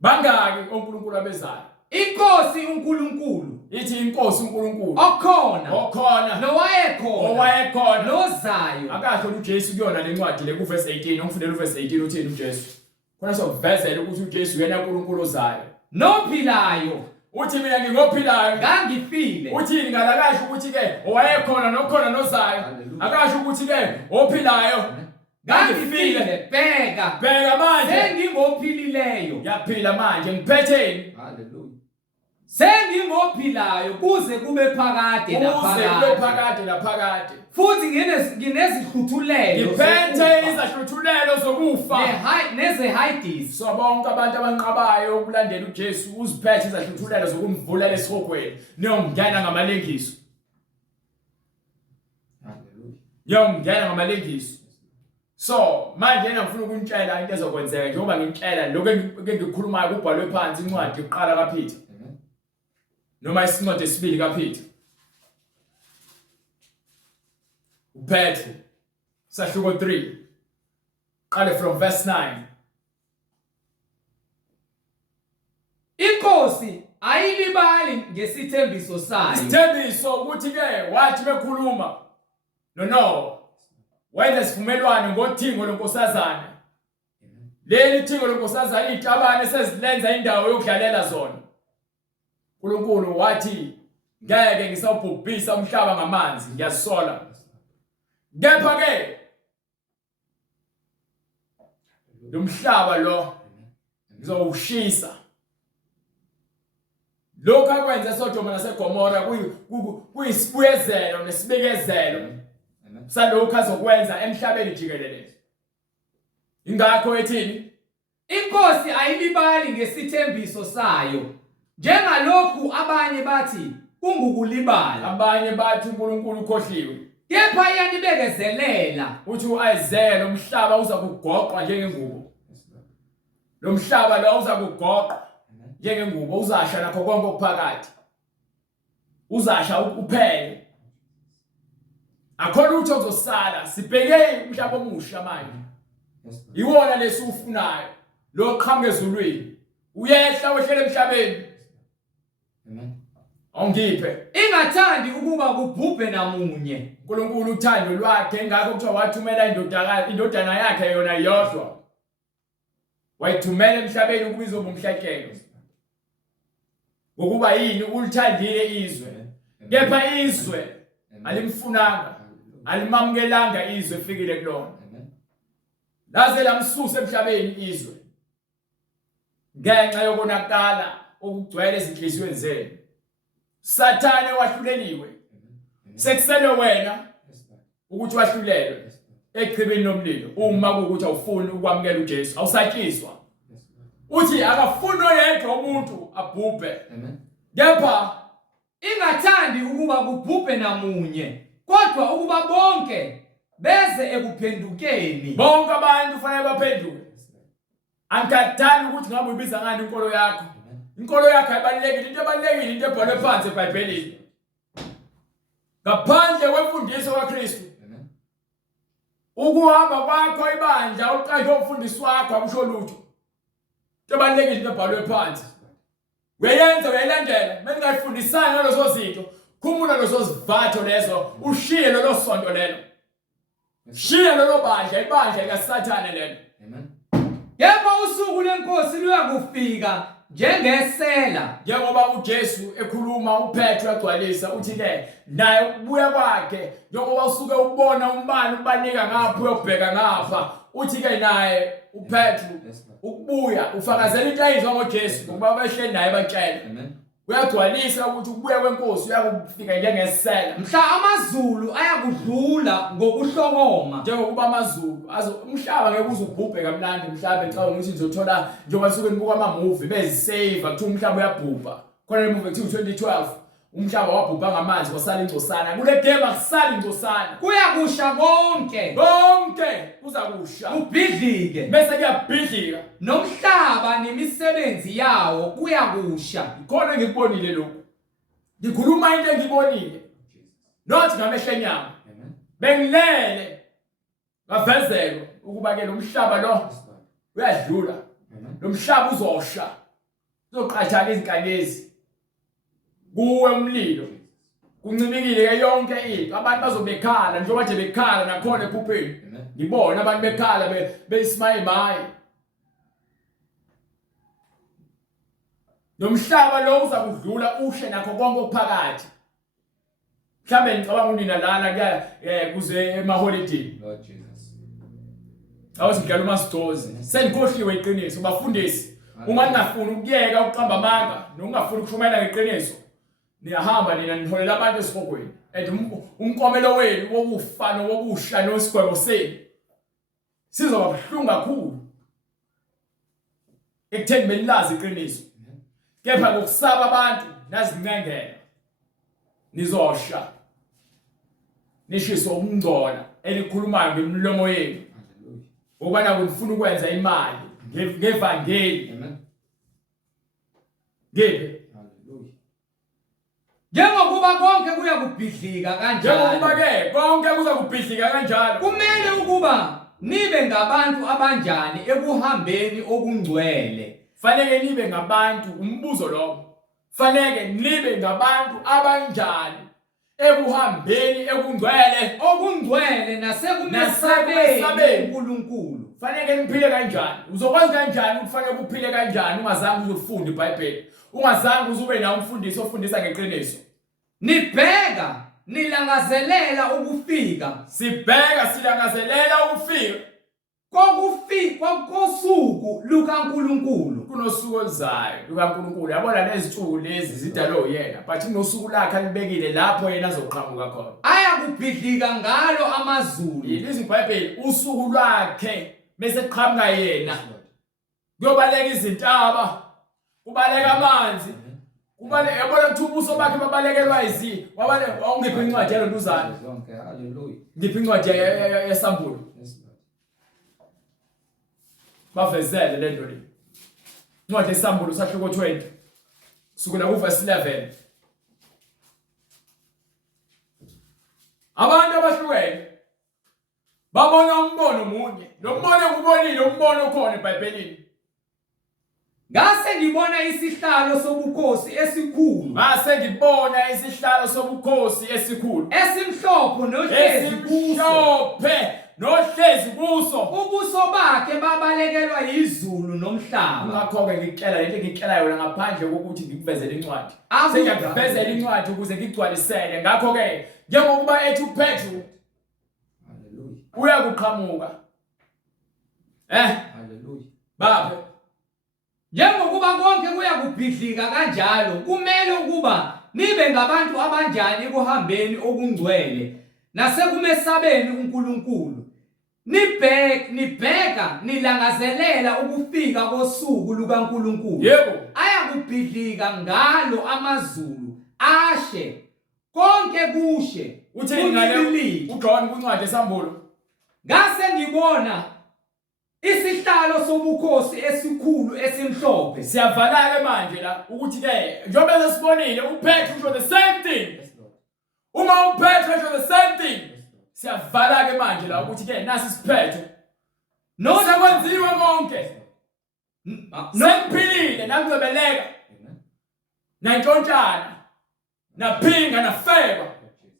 Bangaki oNkulunkulu abezayo? iNkosi uNkulunkulu. Ithi iNkosi uNkulunkulu. Okhona. Okhona. Nowayekhona. Owayekhona. Nozayo. Akasho uJesu kuyona lencwadi le kuverse 18 ongifundela uverse 18 uthini uJesu. Khona sokuvezela ukuthi uJesu uyena uNkulunkulu ozayo. Nophilayo. Uthi mina ngingophilayo. Ngangifile. Uthini ngalakasho ukuthi ke owayekhona nokhona nozayo. Akasho ukuthi ke ophilayo. Ngangifile. Bheka manje. Sengimophilileyo. Yaphila manje ngiphetheni. Hallelujah. Sengimophilayo kuze kube phakade naphakade. Futhi nginezihluthulelo. Ngiphethe izahluthulelo zokufa. Neze-Hades. So bonke abantu abanqabayo ukulandela uJesu uziphethe izahluthulelo zokumvula lesihogweni. Niyongena ngamalengiso. Hallelujah. Niyongena ngamalengiso. So manje ngifuna ukunitshela into ezokwenzeka njengoba ngintshela lokho engikukhulumayo kubhalwe phansi incwadi iqala kaPeter. Noma isincwadi esibili kaPeter. uPetru sahluko 3 qale from verse 9. iNkosi ayilibali ngesithembiso sayo. Isithembiso ukuthi ke wathi bekhuluma no wenza isivumelwano ngothingo lenkosazana. Leli thingo lenkosazana iqabane sezilenza indawo yokudlalela zona. uNkulunkulu wathi ngeke ngisawubhubhisa umhlaba ngamanzi, ngiyasola. Kepha ke lo mhlaba lo ngizowushisa. Lokho akwenza Sodoma naseGomora kuyisibuyezelo nesibekezelo salokho azokwenza emhlabeni jikelele. Ingakho ethini Inkosi ayilibali ngesithembiso sayo, njengalokhu abanye bathi kungukulibala. abanye bathi uNkulunkulu ukhohliwe. Kepha iyanibekezelela Uthi uIsaiah lo mhlaba uza kugoqwa njengengubo. Lo mhlaba lo uza kugoqwa njengengubo, uzasha nakho konke okuphakathi. Uzasha uphele. Akho lutho okuzosala. Sibheke umhlaba omusha manje. Iwona lesufunayo. Lo qhamuke ezulwini. Uyehla wehlele emhlabeni. Ongiphe. ingathandi ukuba kubhubhe namunye. uNkulunkulu uthando lwakhe engakho kuthiwa wathumela indodana yakhe yona yodwa. Wayithumela emhlabeni ukuba izoba umhlatshelo. Ngokuba yini ulithandile izwe. Kepha izwe alimfunanga, alimamukelanga izwe efikile kulona. Laze lamsusa emhlabeni izwe. Ngenxa yokonakala okugcwele ezinhliziyweni zenu. Sathane wahluleliwe. Sekusele wena ukuthi wahlulelwe echibini nomlilo uma kuukuthi awufuni ukwamukela uJesu, awusatshiswa. Uthi akafuni oyedwa umuntu abhubhe. Kepha Ingathandi ukuba kubhubhe namunye, kodwa ukuba bonke beze ekuphendukeni. bonke abantu kufanele baphenduke. Angikadali ukuthi ngabe ubiza ngani inkolo yakho. Inkolo yakho ayibalekile, into ebalekile into ebhalwe phansi eBhayibhelini. Ngaphandle kwemfundiso kaKristu. Ukuhamba kwakho ibandla uqale umfundisi wakho akusho lutho. Into ebalekile into ebhalwe phansi. Uyayenza uyayilandela, mengingayifundisanga ngalezo zinto, khumula lezo zivatho lezo, ushiye lo sonto lelo. Shiya lo bandla, ibandla likaSathane lelo. Kepha usuku lenkosi luyakufika njengesela. Njengoba uJesu ekhuluma uPetro agcwalisa uthi ke naye ukubuya kwakhe njengoba usuke ubona umbani ubanika ngapha uyobheka ngapha uthi ke naye uPetro ukubuya ufakazela into ayizwa ngoJesu ngoba behle naye batshela. Uyagcwalisa ukuthi ukubuya kwenkosi uyakufika njengesela. Mhla amazulu ayakudlula ngokuhlokoma. Njengokuba amazulu umhlaba ngeke uzubhubhe kamnandi mhlawumbe xa ukuthi ngizothola njengoba suke nibuka ama-movie bezisave kuthiwa umhlaba uyabhubha. Khona le movie kuthiwa 2012 umhlaba wabhubha ngamanzi kwasala ingcosana. Kule game akusali ingcosana. Kuyakusha konke. Konke kuzakusha. Ubhidlike. Bese kuyabhidlika. Nomhlaba nemisebenzi yawo kuyakusha. Khona ngikubonile lokho. Ngikhuluma into engibonile. Not ngamehlo enyama. Bengilele. Ngavezelwa ukuba ke lo mhlaba lo uyadlula. Lo mhlaba uzosha. Uzoqhathaka izinkanyezi. Kuwe umlilo. Kuncimikile ke yonke into. Abantu bazobekhala njengoba nje bekhala nakhona ephupheni. Ngibona abantu bekhala besimayimayi. Lo mhlaba lo uza kudlula ushe nakho konke okuphakathi. Mhlambe ngicabanga unina lana kuze ema-holiday. Lord Jesus. Awuzidlala umasitozi. Sengikhohliwe iqiniso bafundisi. Uma ningafuni ukuyeka ukuqamba amanga nokungafuni ukushumayela ngeqiniso, niyahamba nina niholela abantu esifokweni. And umkomelo wenu wokufa nowokusha nosigwebo senu sizoba buhlungu kakhulu. Ekutheni benilazi iqiniso. Kepha ngokusaba abantu nazincengela nizosha. Nishiso ukungcola elikhulumayo ngemlomo yenu. Ubana kunifuna ukwenza imali ngevangeli. Amen. Ngeke Hallelujah. Njengokuba konke kuyakubhidlika kanjalo. njengoba ke konke kuza kubhidlika kanjalo. Kumele ukuba nibe ngabantu abanjani ekuhambeni okungcwele. Fanele nibe ngabantu umbuzo lo. fanele nibe ngabantu abanjani ekuhambeni ekungcwele okungcwele nasekumesabeni uNkulunkulu. fanele niphile kanjani uzokwazi kanjani ukufanele ukuphile kanjani ungazange uzufunda iBhayibheli ungazange uzube nawo umfundiso ofundisa ngeqiniso Nibheka nilangazelela ukufika sibheka silangazelela ukufika kosuku lukaNkulunkulu. kunosuku oluzayo likaNkulunkulu yabona lezi ntsuku lezi zidalwe yena but kunosuku lakhe alibekile lapho yena azoqhamuka khona Ayakubhidlika ngalo amazulu. yilizwi iBhayibheli usuku lwakhe bese qhamuka yena kuyobaleka izintaba kubaleka amanzi kubaleka yabona ukuthi ubuso bakhe babalekelwa izi wabaleka awungiphi incwadi yaloluzana zonke. Hallelujah. ngiphi incwadi yesambulo bavezele lento le incwadi yesambulo sahluko 20 kusukela kuverse 11 abantu abahlukene babona umbono munye lo mbono ngubonile umbono khona eBhayibhelini Ngase ngibona isihlalo sobukhosi esikhulu. ngase ngibona isihlalo sobukhosi esikhulu Esimhlophe nohlezi kuso. esimhlophe nohlezi kuso Ubuso bakhe babalekelwa izulu nomhlaba. ngakho-ke ngikutshela lento engikutshela yona ngaphandle kokuthi ngikuvezele incwadi Abuka. sengiyakuvezela incwadi ukuze ngigcwalisele ngakho-ke njengokuba ethi uPetru Hallelujah. uyakuqhamuka Hallelujah. baba Njengokuba konke kuyakubhidlika kanjalo, kumele ukuba nibe ngabantu abanjani ekuhambeni okungcwele nasekumesabeni uNkulunkulu. Nibheka nilangazelela ukufika kosuku lukaNkulunkulu. yebo Ayakubhidlika ngalo amazulu ashe konke kushe uthini ngale kunyibilike. uJohn kwincwadi yesambulo Ngase ngibona isihlalo sobukhosi esikhulu esimhlophe. siyavala-ke manje la ukuthi-ke njengoba sesibonile uPetru usho the same thing Yes, Lord. uma uPetru esho the same thing Yes, Lord. siyavala-ke manje la ukuthi-ke nasi isiphetho No sekwenziwe konke no sekuphilile nakuzobeleka Amen. nantshontshana naphinga nafeba Lord Jesus.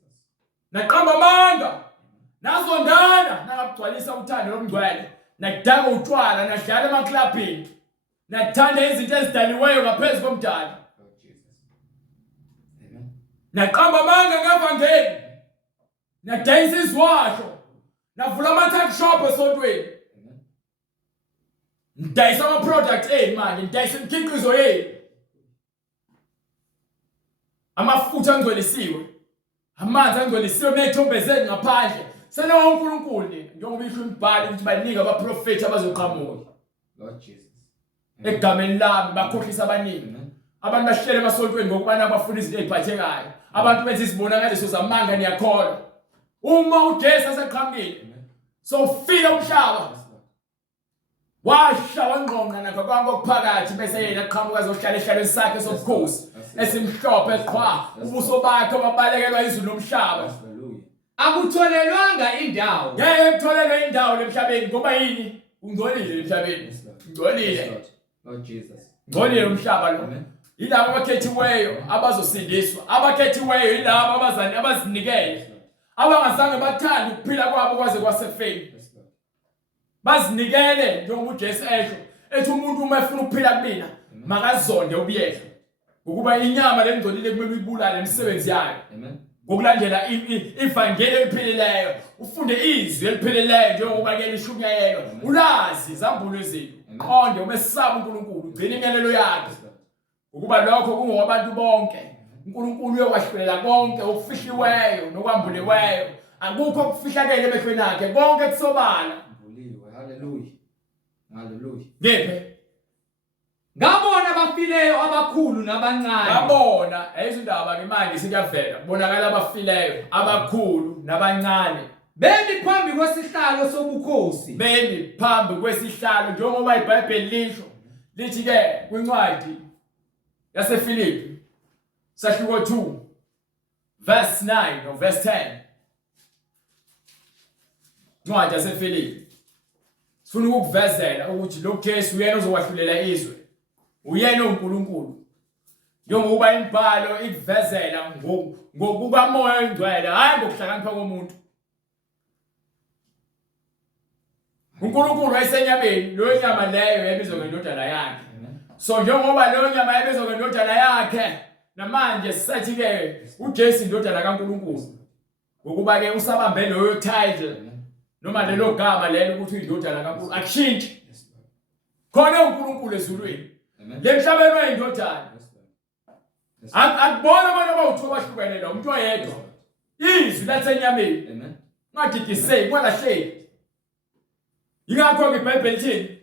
naqamba amanga nazondana nangabugcwalisa uthando lomngcwele nakudaka utshwala nadlala emaklabhini nathanda izinto ezidaliweyo ngaphezu komdali Lord Jesus. Amen. naqamba amanga ngevangeli nadayisa izwasho navula ama-tuckshop esontweni Amen. ndidayisa ama-product eni manje ndidayisa imikhiqizo yeni amafutha angcwelisiwe amanzi angcwelisiwe ney'thombe zenu ngaphandle senawo uNkulunkulu njengoba isho imibhalo ukuthi baningi abaprofethi abazoqhamuka Lord Jesus. egameni lami bakhohlisa abaningi Amen. abantu bahlele emasontweni ngokubana bafuna izinto eziphathekayo abantu benza izibonakaliso zamanga niyakholwa uma uJesu aseqhamukile Amen. sofika umhlaba Yes, Lord. washa wangqonqa nakho konke okuphakathi bese yena aqhamuka azohlala ehlalweni sakhe sobukhosi esimhlophe qhwa ubuso bakhe babalekelwa izulu nomhlaba Hallelujah. akutholelwanga indawo. ngeke kutholelwe indawo lemhlabeni ngoba yini ungcolile emhlabeni Yes, Lord. Yes, ngcolile Lord. Lord Jesus. ngcolile umhlaba lo Amen. yilabo abakhethiweyo abazosindiswa abakhethiweyo yilabo abazinikele Yes, Lord. abangazange bathande ukuphila kwabo kwaze kwasekufeni Yes, Lord. bazinikele njengoba uJesu esho ethi umuntu uma efuna ukuphila kumina makazonde ubuyehlo ukuba inyama lengcolile kumele uyibulale imisebenzi yayo Amen. ngokulandela ivangeli eliphilileyo ufunde izwi eliphilileyo njengoba ke lishunyayelwa ulazi izambulo ezethu qonde umesaba uNkulunkulu ugcina ingelelo yakhe Yes, Lord. ukuba lokho kungowabantu bonke uNkulunkulu uyokwahlulela konke okufihliweyo nokwambuleweyo akukho okufihlakele emehlweni akhe konke kusobala Mvuliwe. Hallelujah. Hallelujah. ngephe Ngabona abafileyo abakhulu nabancane. ngabona izindaba ke manje sikuyavela kubonakala abafileyo abakhulu nabancane Bemi phambi kwesihlalo sobukhosi. bemi phambi kwesihlalo njengoba iBhayibheli lisho lithi ke kwincwadi yaseFilipi sahluko 2 verse 9 no verse 10 ncwadi yaseFilipi sifuna ukukuvezela ukuthi lo Jesu uyena ozokwahlulela izwe uyena uNkulunkulu njengoba imibhalo ikuvezela ngokukamoya oyingcwele hayi ngokuhlakanipha komuntu. uNkulunkulu wayesenyameni, leyo nyama leyo yayibizwa ngendodana yakhe. So njengoba leyo nyama yayibizwa ngendodana yakhe, namanje sisathi-ke uJesu indodana kaNkulunkulu. Ngokuba ke usabambe leyo title noma lelo gama lelo ukuthi uyindodana kaNkulunkulu akushintshi. Khona uNkulunkulu ezulwini. Lemhlabeni wayindodana. Akubona abantu abawu2 abahlukene la umuntu oyedwa. Izwi lasenyameni. Amen. Ngadidiseki kwalahleki. Yingakho ke iBhayibheli lithi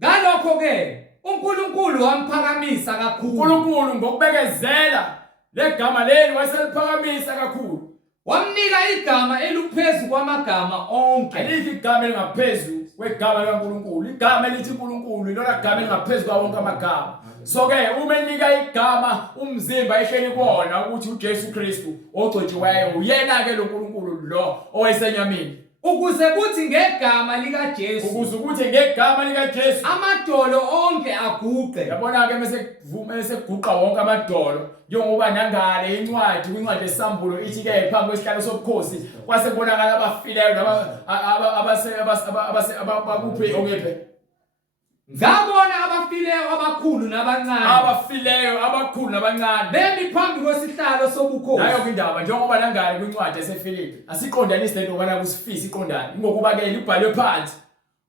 Ngalokho ke uNkulunkulu wamphakamisa kakhulu. uNkulunkulu ngokubekezela legama leli wayeseliphakamisa kakhulu. Wamnika igama eliphezu kwamagama onke. Alikho igama elingaphezu kwegama likaNkulunkulu. Igama elithi uNkulunkulu ilona gama elingaphezu kwawo wonke amagama. So ke uma enika igama umzimba ehleli kuona ukuthi uJesu Kristu ogcotshiweyo uyena ke lo nkulunkulu lo owayesenyameni. Ukuze kuthi ngegama likaJesu. Ukuze ukuthi ngegama likaJesu amadolo onke aguqe. Yabona ke mase kuguqa wonke amadolo. Njengoba nangale incwadi kwincwadi esambulo ithi ke phambi kwesihlalo sobukhosi kwase kubonakala abafileyo abakuphi ongephe. Ngabona abafileyo abakhulu nabancane. Abafileyo abakhulu nabancane bemi phambi kwesihlalo sobukhosi. Nayo indaba njengoba nangale kwincwadi yaseFilipi asiqondanise lento okana kusifisa iqondane. Ngokuba ke libhalwe phansi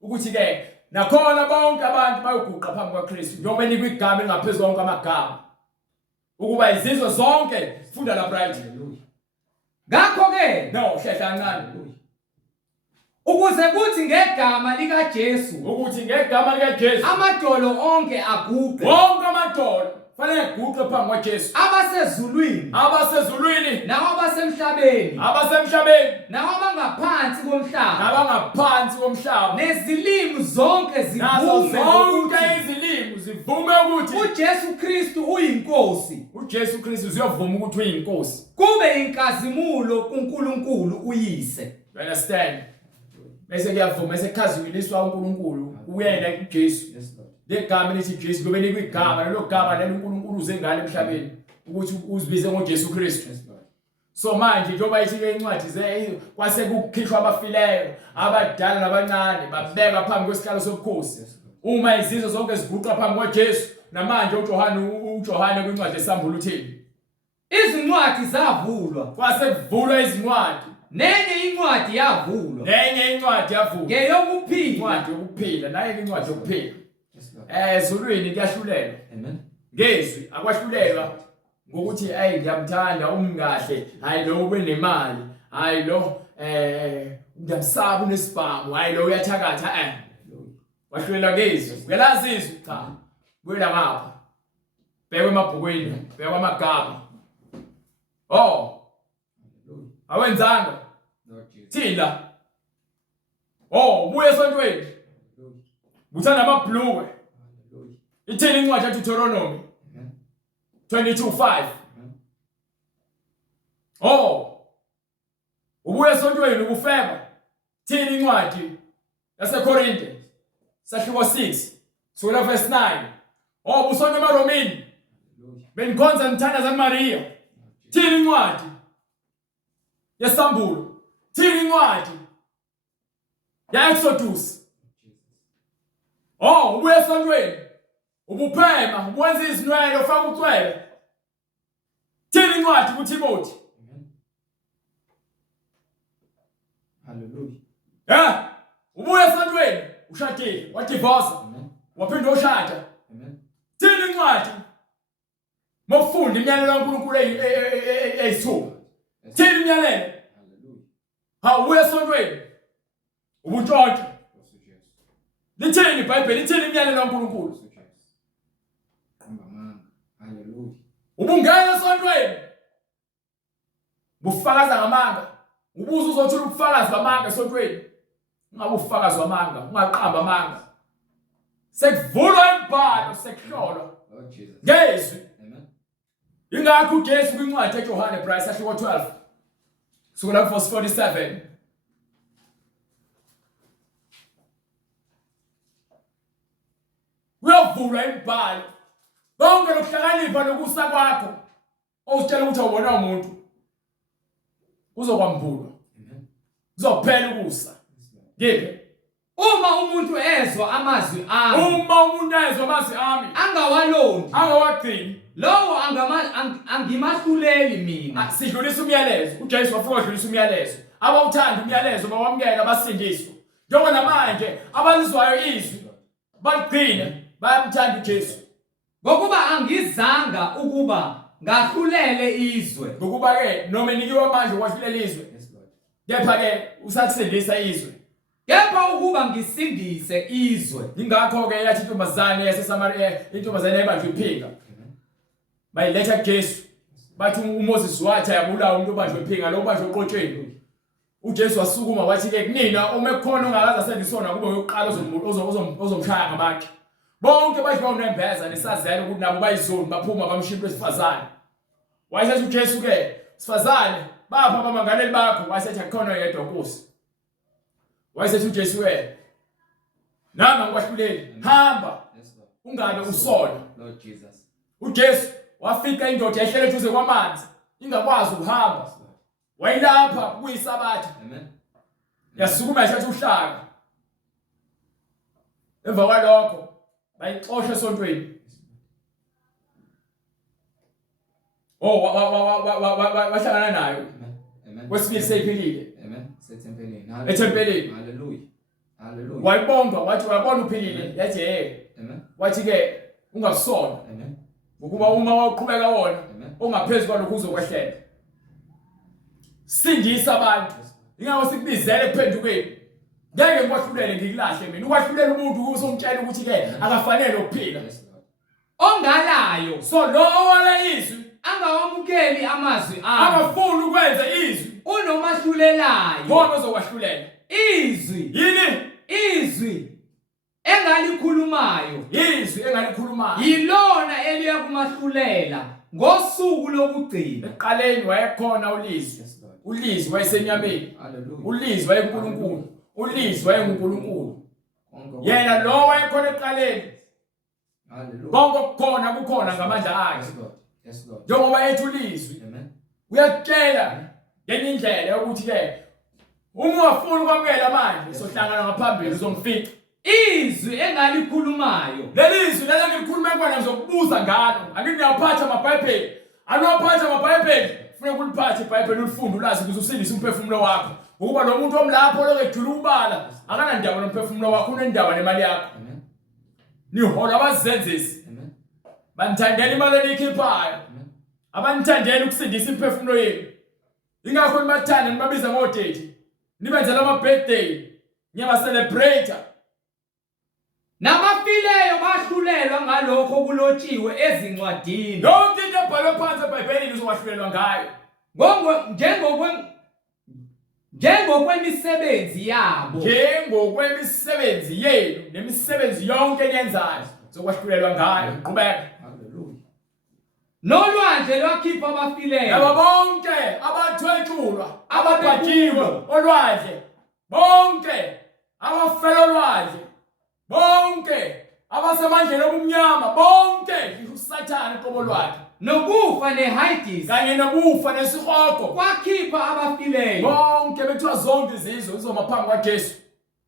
ukuthi ke nakhona bonke abantu bayoguqa phambi kwaKristu njengoba enikwa igama elingaphezu konke amagama. Ukuba izizwe zonke funda la bright. Ngakho ke no hlehla kancane. Ukuze kuthi ngegama likaJesu. Ukuthi ngegama likaJesu amadolo onke aguqe. Wonke amadolo fanele eguqe phambi kwaJesu. Abasezulwini. Abasezulwini. Nabasemhlabeni. Abasemhlabeni. Nabangaphansi komhlaba. Nabangaphansi komhlaba. Nezilimi zonke zivume. Zonke izilimi zivume ukuthi uJesu Kristu uyinkosi. uJesu Kristu uziyovuma ukuthi uyinkosi. Kube inkazimulo kuNkulunkulu uyise. You understand? Bese kuyavuma esekhaziwiliswa uNkulunkulu uyena uJesu. Legama lithi Jesu kube likwigama lelo gama lelo uNkulunkulu uze ngale emhlabeni ukuthi uzibize ngoJesu Kristu. So manje njengoba ithi ke incwadi kwase kukhishwa abafileyo abadala nabancane babeka phambi kwesihlalo sobukhosi. Uma izizwe zonke ziguqa phambi kwaJesu namanje uJohane kwincwadi esambulo uthini? Izincwadi zavulwa. Kwase kuvulwa izincwadi. Nenye incwadi yavulwa. Nenye incwadi yavulwa. Ngeyokuphila. Incwadi yokuphila nayo incwadi yokuphila. Ezulwini kuyahlulela. Amen. Ngezwi akwahlulelwa ngokuthi ngiyamthanda umkahle, hayi lo ube nemali, hayi lo ngiyamsaba unesibhamu, hayi lo uyathakatha wahlulela ngezwi. Uyalazi izwi cha. Buyela ngapha. Bheka emabhukwini, bheka amagama. Oh. Awenzanga. Thina. Oh, buye esontweni. Buthanda amabhlukwe. Ithini incwadi yaDuteronomy 22:5. Oh. Ubuye esontweni ukufeba. Thini incwadi yaseKorinte sahluko 6 sura verse 9. Oh, busonto emaromini. Benikhonza ngithandaza kuMaria. Thini incwadi yesambulo. Thini incwadi yaExodus. Oh, ubuye esontweni. Ubuphema, ubuwenza izinwele ufaka ucwele. Thini incwadi kuTimothy. Hallelujah. Ubuye esontweni, ushadile, wadivorce. Waphinda ushada. Thini incwadi mokufunda imiyalelo kaNkulunkulu eyisithupha. Thini imiyalelo? Ubuye esontweni. Ubutshontsha. Lithini iBhayibheli lithini imiyalelo kaNkulunkulu? Hallelujah. Ubungena esontweni. Bufakaza ngamanga. Ubuza uzothola ubufakazi bamanga esontweni. Ungabe ufakazi wamanga, ungaqamba amanga. Sekuvulwa imibhalo sekuhlolwa. Lord Jesus. Ngezwi. Amen. Ingakho uJesu kwincwadi yaJohane Bryce ahluko 12. Sura verse 47. Uyavulwa imibhalo. Konke lokuhlakanipha nokusa kwakho owutshela ukuthi awubona umuntu uzokwambulwa. Kuzophela ukusa. Ngiphe Uma umuntu ezwa amazwi ami uma umuntu ezwa amazwi ami angawalondi, angawagcini, lowo angimahluleli mina. sidlulisa umyalezo. UJesu wafika wadlulisa umyalezo. Abawuthanda umyalezo bawamukela basindiswa. Njengoba namanje abalizwayo izwi bagcine bayamthanda uJesu. Ngokuba angizanga ukuba ngahlulele izwe. Ngokuba ke noma nikiwe amandla okwahlulela izwe, kepha ke usakusindisa izwe. Kepha ukuba ngisindise izwe. Ingakho ke yathi intombazane yaseSamaria, intombazane ebanjwe iphinga, bayiletha kuJesu. Bathi uMoses wathi ayabulawa umuntu obanjwe iphinga, lo banjwe eqotsheni. uJesu wasukuma wathi ke kunina uma ekhona ongakaza sendisona kube uyoqala ozomshaya ngabantu. Bonke bathi bawunembeza nesazela ukuthi nabo bayizoni baphuma bamshipha esifazane. Wayesethi uJesu ke, sifazane bapha abamangaleli bakho, wayesethi akukhona yedwa Nkosi. Wayesethi uJesu ke, nama ngikwahluleli, hamba ungabe usona. Lord Jesus. uJesu wafika indoda ehlele eduze kwamanzi ingakwazi ukuhamba. Wayilapha kuyisabatha. Amen. Yasukuma yashathi uhlaka. Emva kwalokho bayixosha esontweni. Wahlangana nayo. Amen. Wesibili seyiphilile. Amen. Sethempelini. Ethempelini. Hallelujah. Hallelujah. Wayibonga wathi wabona uphilile. Yathi Amen. wathi ke ungasona. Amen. Ngokuba uma waqhubeka wona Amen. ongaphezulu kwalokho uzokwehlela. Sindisa abantu. Ingakho sikubizele kuphendukeni. Ngeke ngikwahlulele ngikulahle mina. Ukwahlulela umuntu usomtshela ukuthi ke akafanele ukuphila. Yes, Lord. Ongalayo So lo owala izwi angawamukeli amazwi ami. angafuni ukwenza izwi Unomahlulelayo. khona ozokwahlulela. Izwi. Yini? Izwi engalikhulumayo Izwi engalikhulumayo. yilona eliyakumahlulela ngosuku lokugcina. Eqaleni wayekhona ulizwi. Yes, Lord. Ulizwi wayesenyameni. Hallelujah. Ulizwi wayenkulunkulu. Ulizwi wayenguNkulunkulu. Konke Yena lo wayekhona eqaleni. Hallelujah. Konke kukhona kukhona ngamandla akhe. Yes, Lord. Yes, Lord. Njengoba ethi ulizwi Amen. uyakutshela ngenye indlela ukuthi ke uma ungafuni ukwamukela manje sohlangana ngaphambili uzongifica. Izwi engalikhulumayo Lelizwi lelo ngilikhuluma kwana ngizokubuza ngalo. Angithi ngiyaphatha amabhayibheli. Anophatha amabhayibheli. Kufanele kuliphathe iBhayibheli ulifunde ulazi ukuze usindise umphefumulo wakho. Ukuba lo muntu omlapho lokejula ubala akanandaba nomphefumulo wakho, unendaba nemali yakho. Amen. Nihola abazenzisi. Amen. Banithandela imali enikhiphayo. Amen. Abanithandela ukusindisa imphefumulo yenu. Ingakho nibathanda nibabiza ngodate. Nibenzela ama-birthday. Niyaba-celebrate. nabafileyo bahlulelwa ngalokho okulotshiwe ezincwadini. Yonke into ebhalwe phansi eBhayibhelini uzowahlulelwa ngayo. Njengokwemisebenzi yabo. Njengokwemisebenzi yenu nemisebenzi yonke eniyenzayo uzowahlulelwa ngayo. Qhubeka. Hallelujah. Nolwandle lwakhipha abafileyo. Laba bonke abathwetshulwa, ababhajiwe olwandle, bonke abafela olwandle, bonke abasemandleni obumnyama, bonke uSathane qobo lwakhe, Nokufa neHades kanye nokufa nesihoko, kwakhipha abafileyo. bonke bethiwa zonke izizwe zizoma phambi kwaJesu.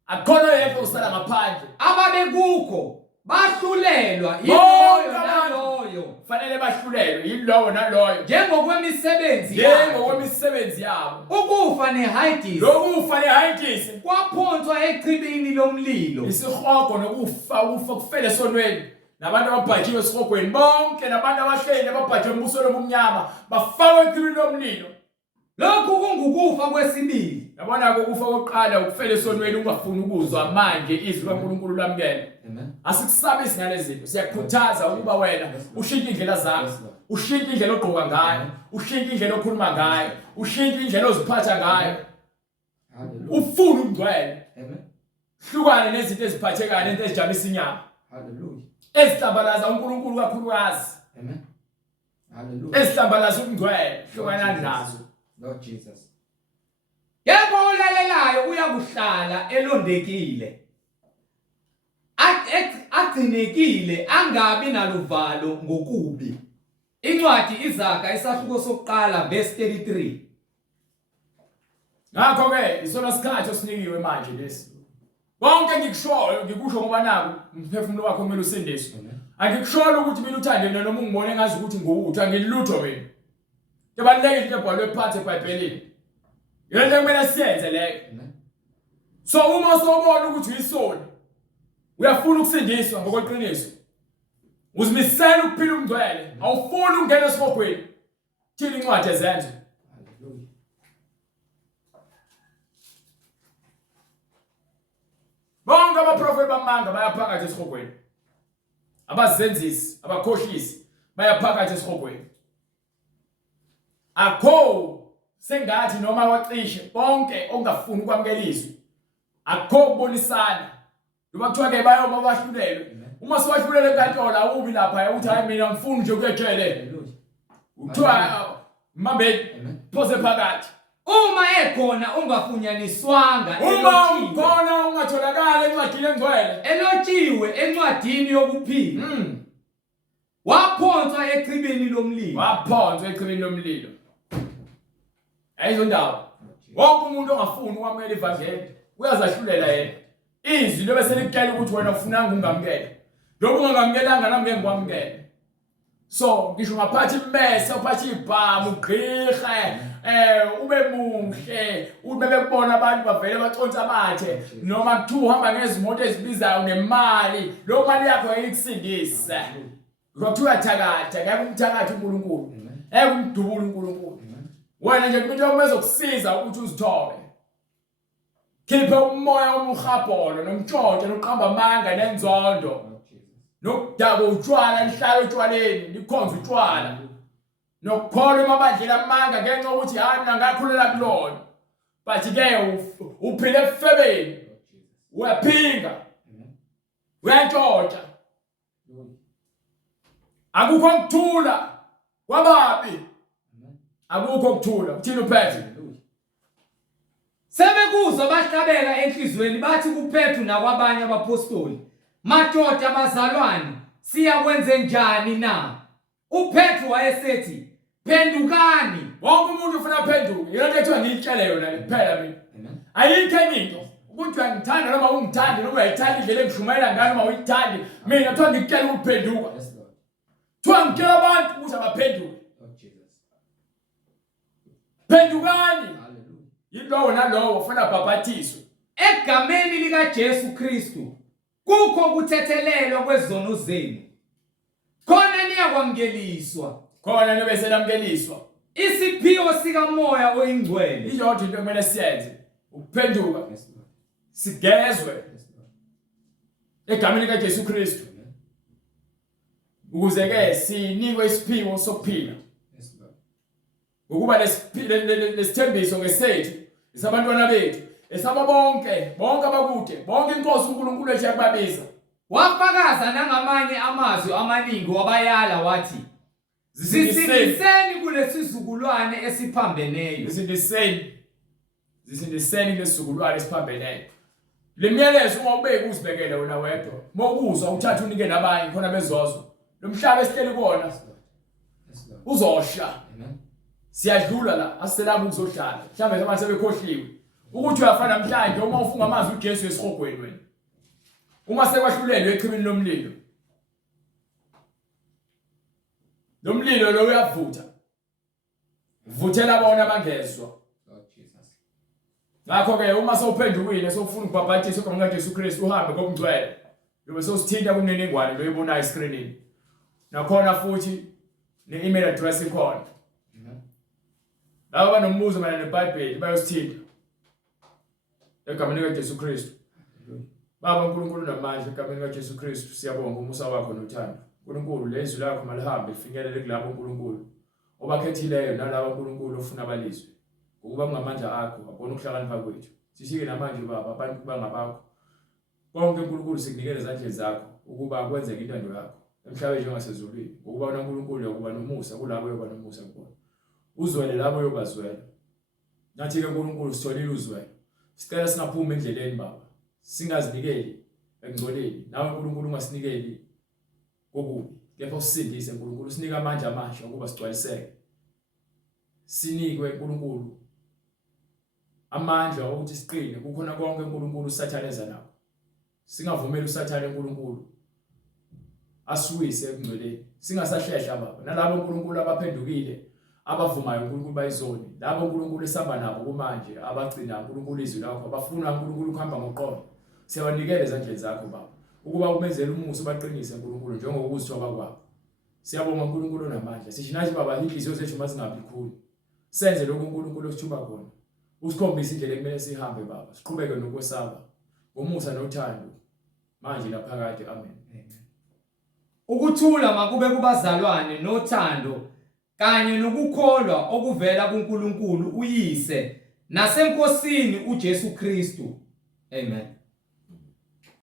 Akukhona yedwa usala ngaphandle. Ababekukho bahlulelwa Bonke yiloyo abantu naloyo. fanele bahlulelwe yilowo naloyo Njengokwemisebenzi yabo. njengokwemisebenzi yabo. Ukufa neHades Lokufa nehayitisi, kwaphonswa echibini lomlilo. isihoko nokufa, ukufa kufele esonweni. Nabantu ababhajiwe esihogweni bonke nabantu abahleli ababhajiwe embusweni obumnyama bafakwe echibini lomlilo. Lokhu kungukufa kwesibili. Yabona ke ukufa kokuqala ukufela esonweni ungafuni ukuzwa manje izwi kaNkulunkulu lamkele. Amen. Asikusabisi ngale zinto. Siyakukhuthaza ukuba wena ushintshe indlela zakho. Ushintshe indlela ogqoka ngayo, ushintshe indlela okhuluma ngayo, ushintshe indlela oziphatha ngayo. Hallelujah. Ufune ukungcwele. Amen. Hlukane nezinto eziphathekayo nento ezijabulisa inyama. Hallelujah. Ezihlambalaza uNkulunkulu kakhulukazi. Amen. Hallelujah. Ezihlambalaza ukungcwele. Hlukana nazo. Lord Jesus. Yebo olalelayo uyakuhlala elondekile. agcinekile angabi naluvalo ngokubi. Incwadi iZaga isahluko sokuqala verse 33. Ngakho ke isona sikhathi osinikiwe manje lesi. Konke ngikushoyo ngikusho ngoba naku umphefumulo wakho kumele usindiswe. Angikusholo ukuthi mina uthande mina noma ungibone ngazi ukuthi nguwuthi angilutho mina. Kubalulekile into ebhalwe phansi eBhayibhelini. Yonke kumele siyenze leyo. So uma sobona ukuthi uyisoni uyafuna ukusindiswa ngokweqiniso. Uzimisela ukuphila umngcwele, awufuni ukungena esibhogweni. Thina incwadi ezenzo. Hallelujah. Bonke abaprofeti bamanga bayaphakathi esibhogweni. Abazenzisi, abakhohlisi bayaphakathi esibhogweni. Akho sengathi noma wacishe bonke ongafuni ukwamukelizwe. Akho kubonisana. Noma kuthiwa ke bayoma bahlulelwe. Uma siwahlulele enkantolo awubi lapha uthi hayi mina ngifuni nje ukuyejele. Uthiwa mambeni phose phakathi. Uma ekhona ungafunyaniswanga Uma ukhona ungatholakala encwadini engcwele. elotshiwe encwadini yokuphila. Waphonswa echibini lomlilo. Waphonswa echibini lomlilo. Ayizo ndawo. Wonke umuntu ongafuni ukwamukela ivangeli uyazahlulela yena. Izwi lobe selikutshela ukuthi wena ufunanga ungamukele. Lokho ungamukelanga nami ngeke ngikwamukele. So ngisho ngaphathi immese uphathi ibhamu ugqirhe ube muhle ube bekubona abantu bavele baconsa amathe noma kuthiwa uhamba ngezimoto ezibizayo nemali lo mali yakho ayikusindise. Kuthiwa thakatha ngeke umthakathe uNkulunkulu. Ngeke umdubule uNkulunkulu. Wena nje kumuntu omezokusiza ukuthi uzithobe. Khipha umoya omukhabholo nomtshontsho noqamba amanga nenzondo. Nokudaba utshwala lihlala utshwaleni likhonza utshwala. Nokukholwa emabandleni amanga ngenxa ukuthi hayi mina ngakhulela kulona. But ke uphile efebeni. Uyaphinga. Uyantshontsha. Akukho ukuthula kwababi. Akukho ukuthula. Uthini uphethe? Sebekuzwa bahlabeka enhlizweni bathi kuPetru nakwabanye abapostoli, "Madoda abazalwane, siyakwenze njani na?" uPetru wayesethi, "Phendukani." Wonke umuntu ufuna uphenduke. Yonke ethiwa ngiyitshele yona kuphela mina. Ayikho enye into. Ukuthi uyangithanda noma ungithandi noma uyayithanda indlela engishumayela ngayo noma uyithandi. Mina kuthiwa ngikutshela ukuphenduka. Yes, Lord. Kuthiwa ngitshela abantu ukuthi abaphenduke. Lord Jesus. Phendukani. Hallelujah. Yilowo nalowo ufuna babhathiswe. Egameni likaJesu Kristu kukho ukuthethelelwa kwezono zenu. Khona niyakwamukeliswa. Khona nobe selamkeliswa. Isiphiwo sikaMoya oyingcwele. Iyodwa into kumele siyenze. Ukuphenduka. Yes, Lord. Sigezwe Yes, Lord. egameni likaJesu Kristu. Ukuze ke sinikwe isiphiwo sokuphila. Yes, Lord. Ukuba lesithembiso ngesethu, isabantwana bethu, esaba bonke abakude, bonke inkosi uNkulunkulu ethu yakubabiza. Wafakaza nangamanye amazwi amaningi wabayala wathi, "Zisindiseni kulesizukulwane esiphambeneyo." Zisindiseni kulesizukulwane esiphambeneyo. Lemiyalezo uma ubeke uzibekele wena wedwa, mokuzwa uthatha unike nabanye khona bezozwa. Lo mhlaba esihleli kuona Yes, Lord. uzosha. Amen. Siyadlula la, asiselanga ukuzohlala. Mhlambe abantu sebekhohliwe. Ukuthi uyafana namhlanje uma ufunga amazwi uJesu esihogweni wena. Uma sekwahlulelwe echibini lomlilo. Lo mlilo lo uyavutha. Vuthela bona bangezwa. Lord Jesus. Ngakho ke uma sowuphendukile sofuna ukubhabhathiswa egameni likaJesu Kristu uhambe ngokungcwele. Yobe sosithinta kumniningwane lo ibonayo escreenini. Nakhona futhi ne-email address ikhona. Amen. Laba banombuzo mayelana neBhayibheli bayosithinta. Egameni likaJesu Kristu. Baba uNkulunkulu namandla egameni likaJesu Kristu siyabonga umusa wakho nothando. uNkulunkulu lezwi lakho malihambe lifinyelele kulabo uNkulunkulu obakhethileyo nalabo uNkulunkulu ofuna abalizwe. Ukuba kungamandla akho abone ukuhlakanipha kwethu. Sishike namanje baba abantu bangabakho. Konke uNkulunkulu sikunikele ezandleni zakho ukuba kwenzeke intando yakho emhlabeni njengasezulwini. Ukuba uNkulunkulu ukuba nomusa kulabo yoba nomusa kubona. Uzwele labo yobazwela. Nathi ke uNkulunkulu sitholile uzwelo. Sicela singaphumi endleleni baba. Singazinikeli ekungcoleni nawe uNkulunkulu ungasinikeli kokubi kepha usindise uNkulunkulu sinika amandla amasha ukuba sigcwaliseke sinikwe uNkulunkulu amandla ukuthi siqine kukhona konke uNkulunkulu usathaneza nabo singavumeli usathane uNkulunkulu asuwise ekungcoleni singasahlehla baba nalabo uNkulunkulu abaphendukile abavumayo uNkulunkulu bayizoni labo uNkulunkulu esamba nabo kumanje abagcina uNkulunkulu izwi lakho abafuna uNkulunkulu ukuhamba ngoqondo siyabanikela ezandleni zakho baba ukuba umenzele umusa baqinise uNkulunkulu njengokuzithoba kwabo siyabonga uNkulunkulu namandla sithi nathi baba inhliziyo zethu mazingabi khulu senze lokho uNkulunkulu osithuba khona usikhombise indlela ekumele sihambe baba siqhubeke nokwesaba ngomusa nothando manje naphakade amen. Ukuthula makube kubazalwane nothando kanye nokukholwa okuvela kuNkulunkulu uyise naseNkosini uJesu Kristu. Amen.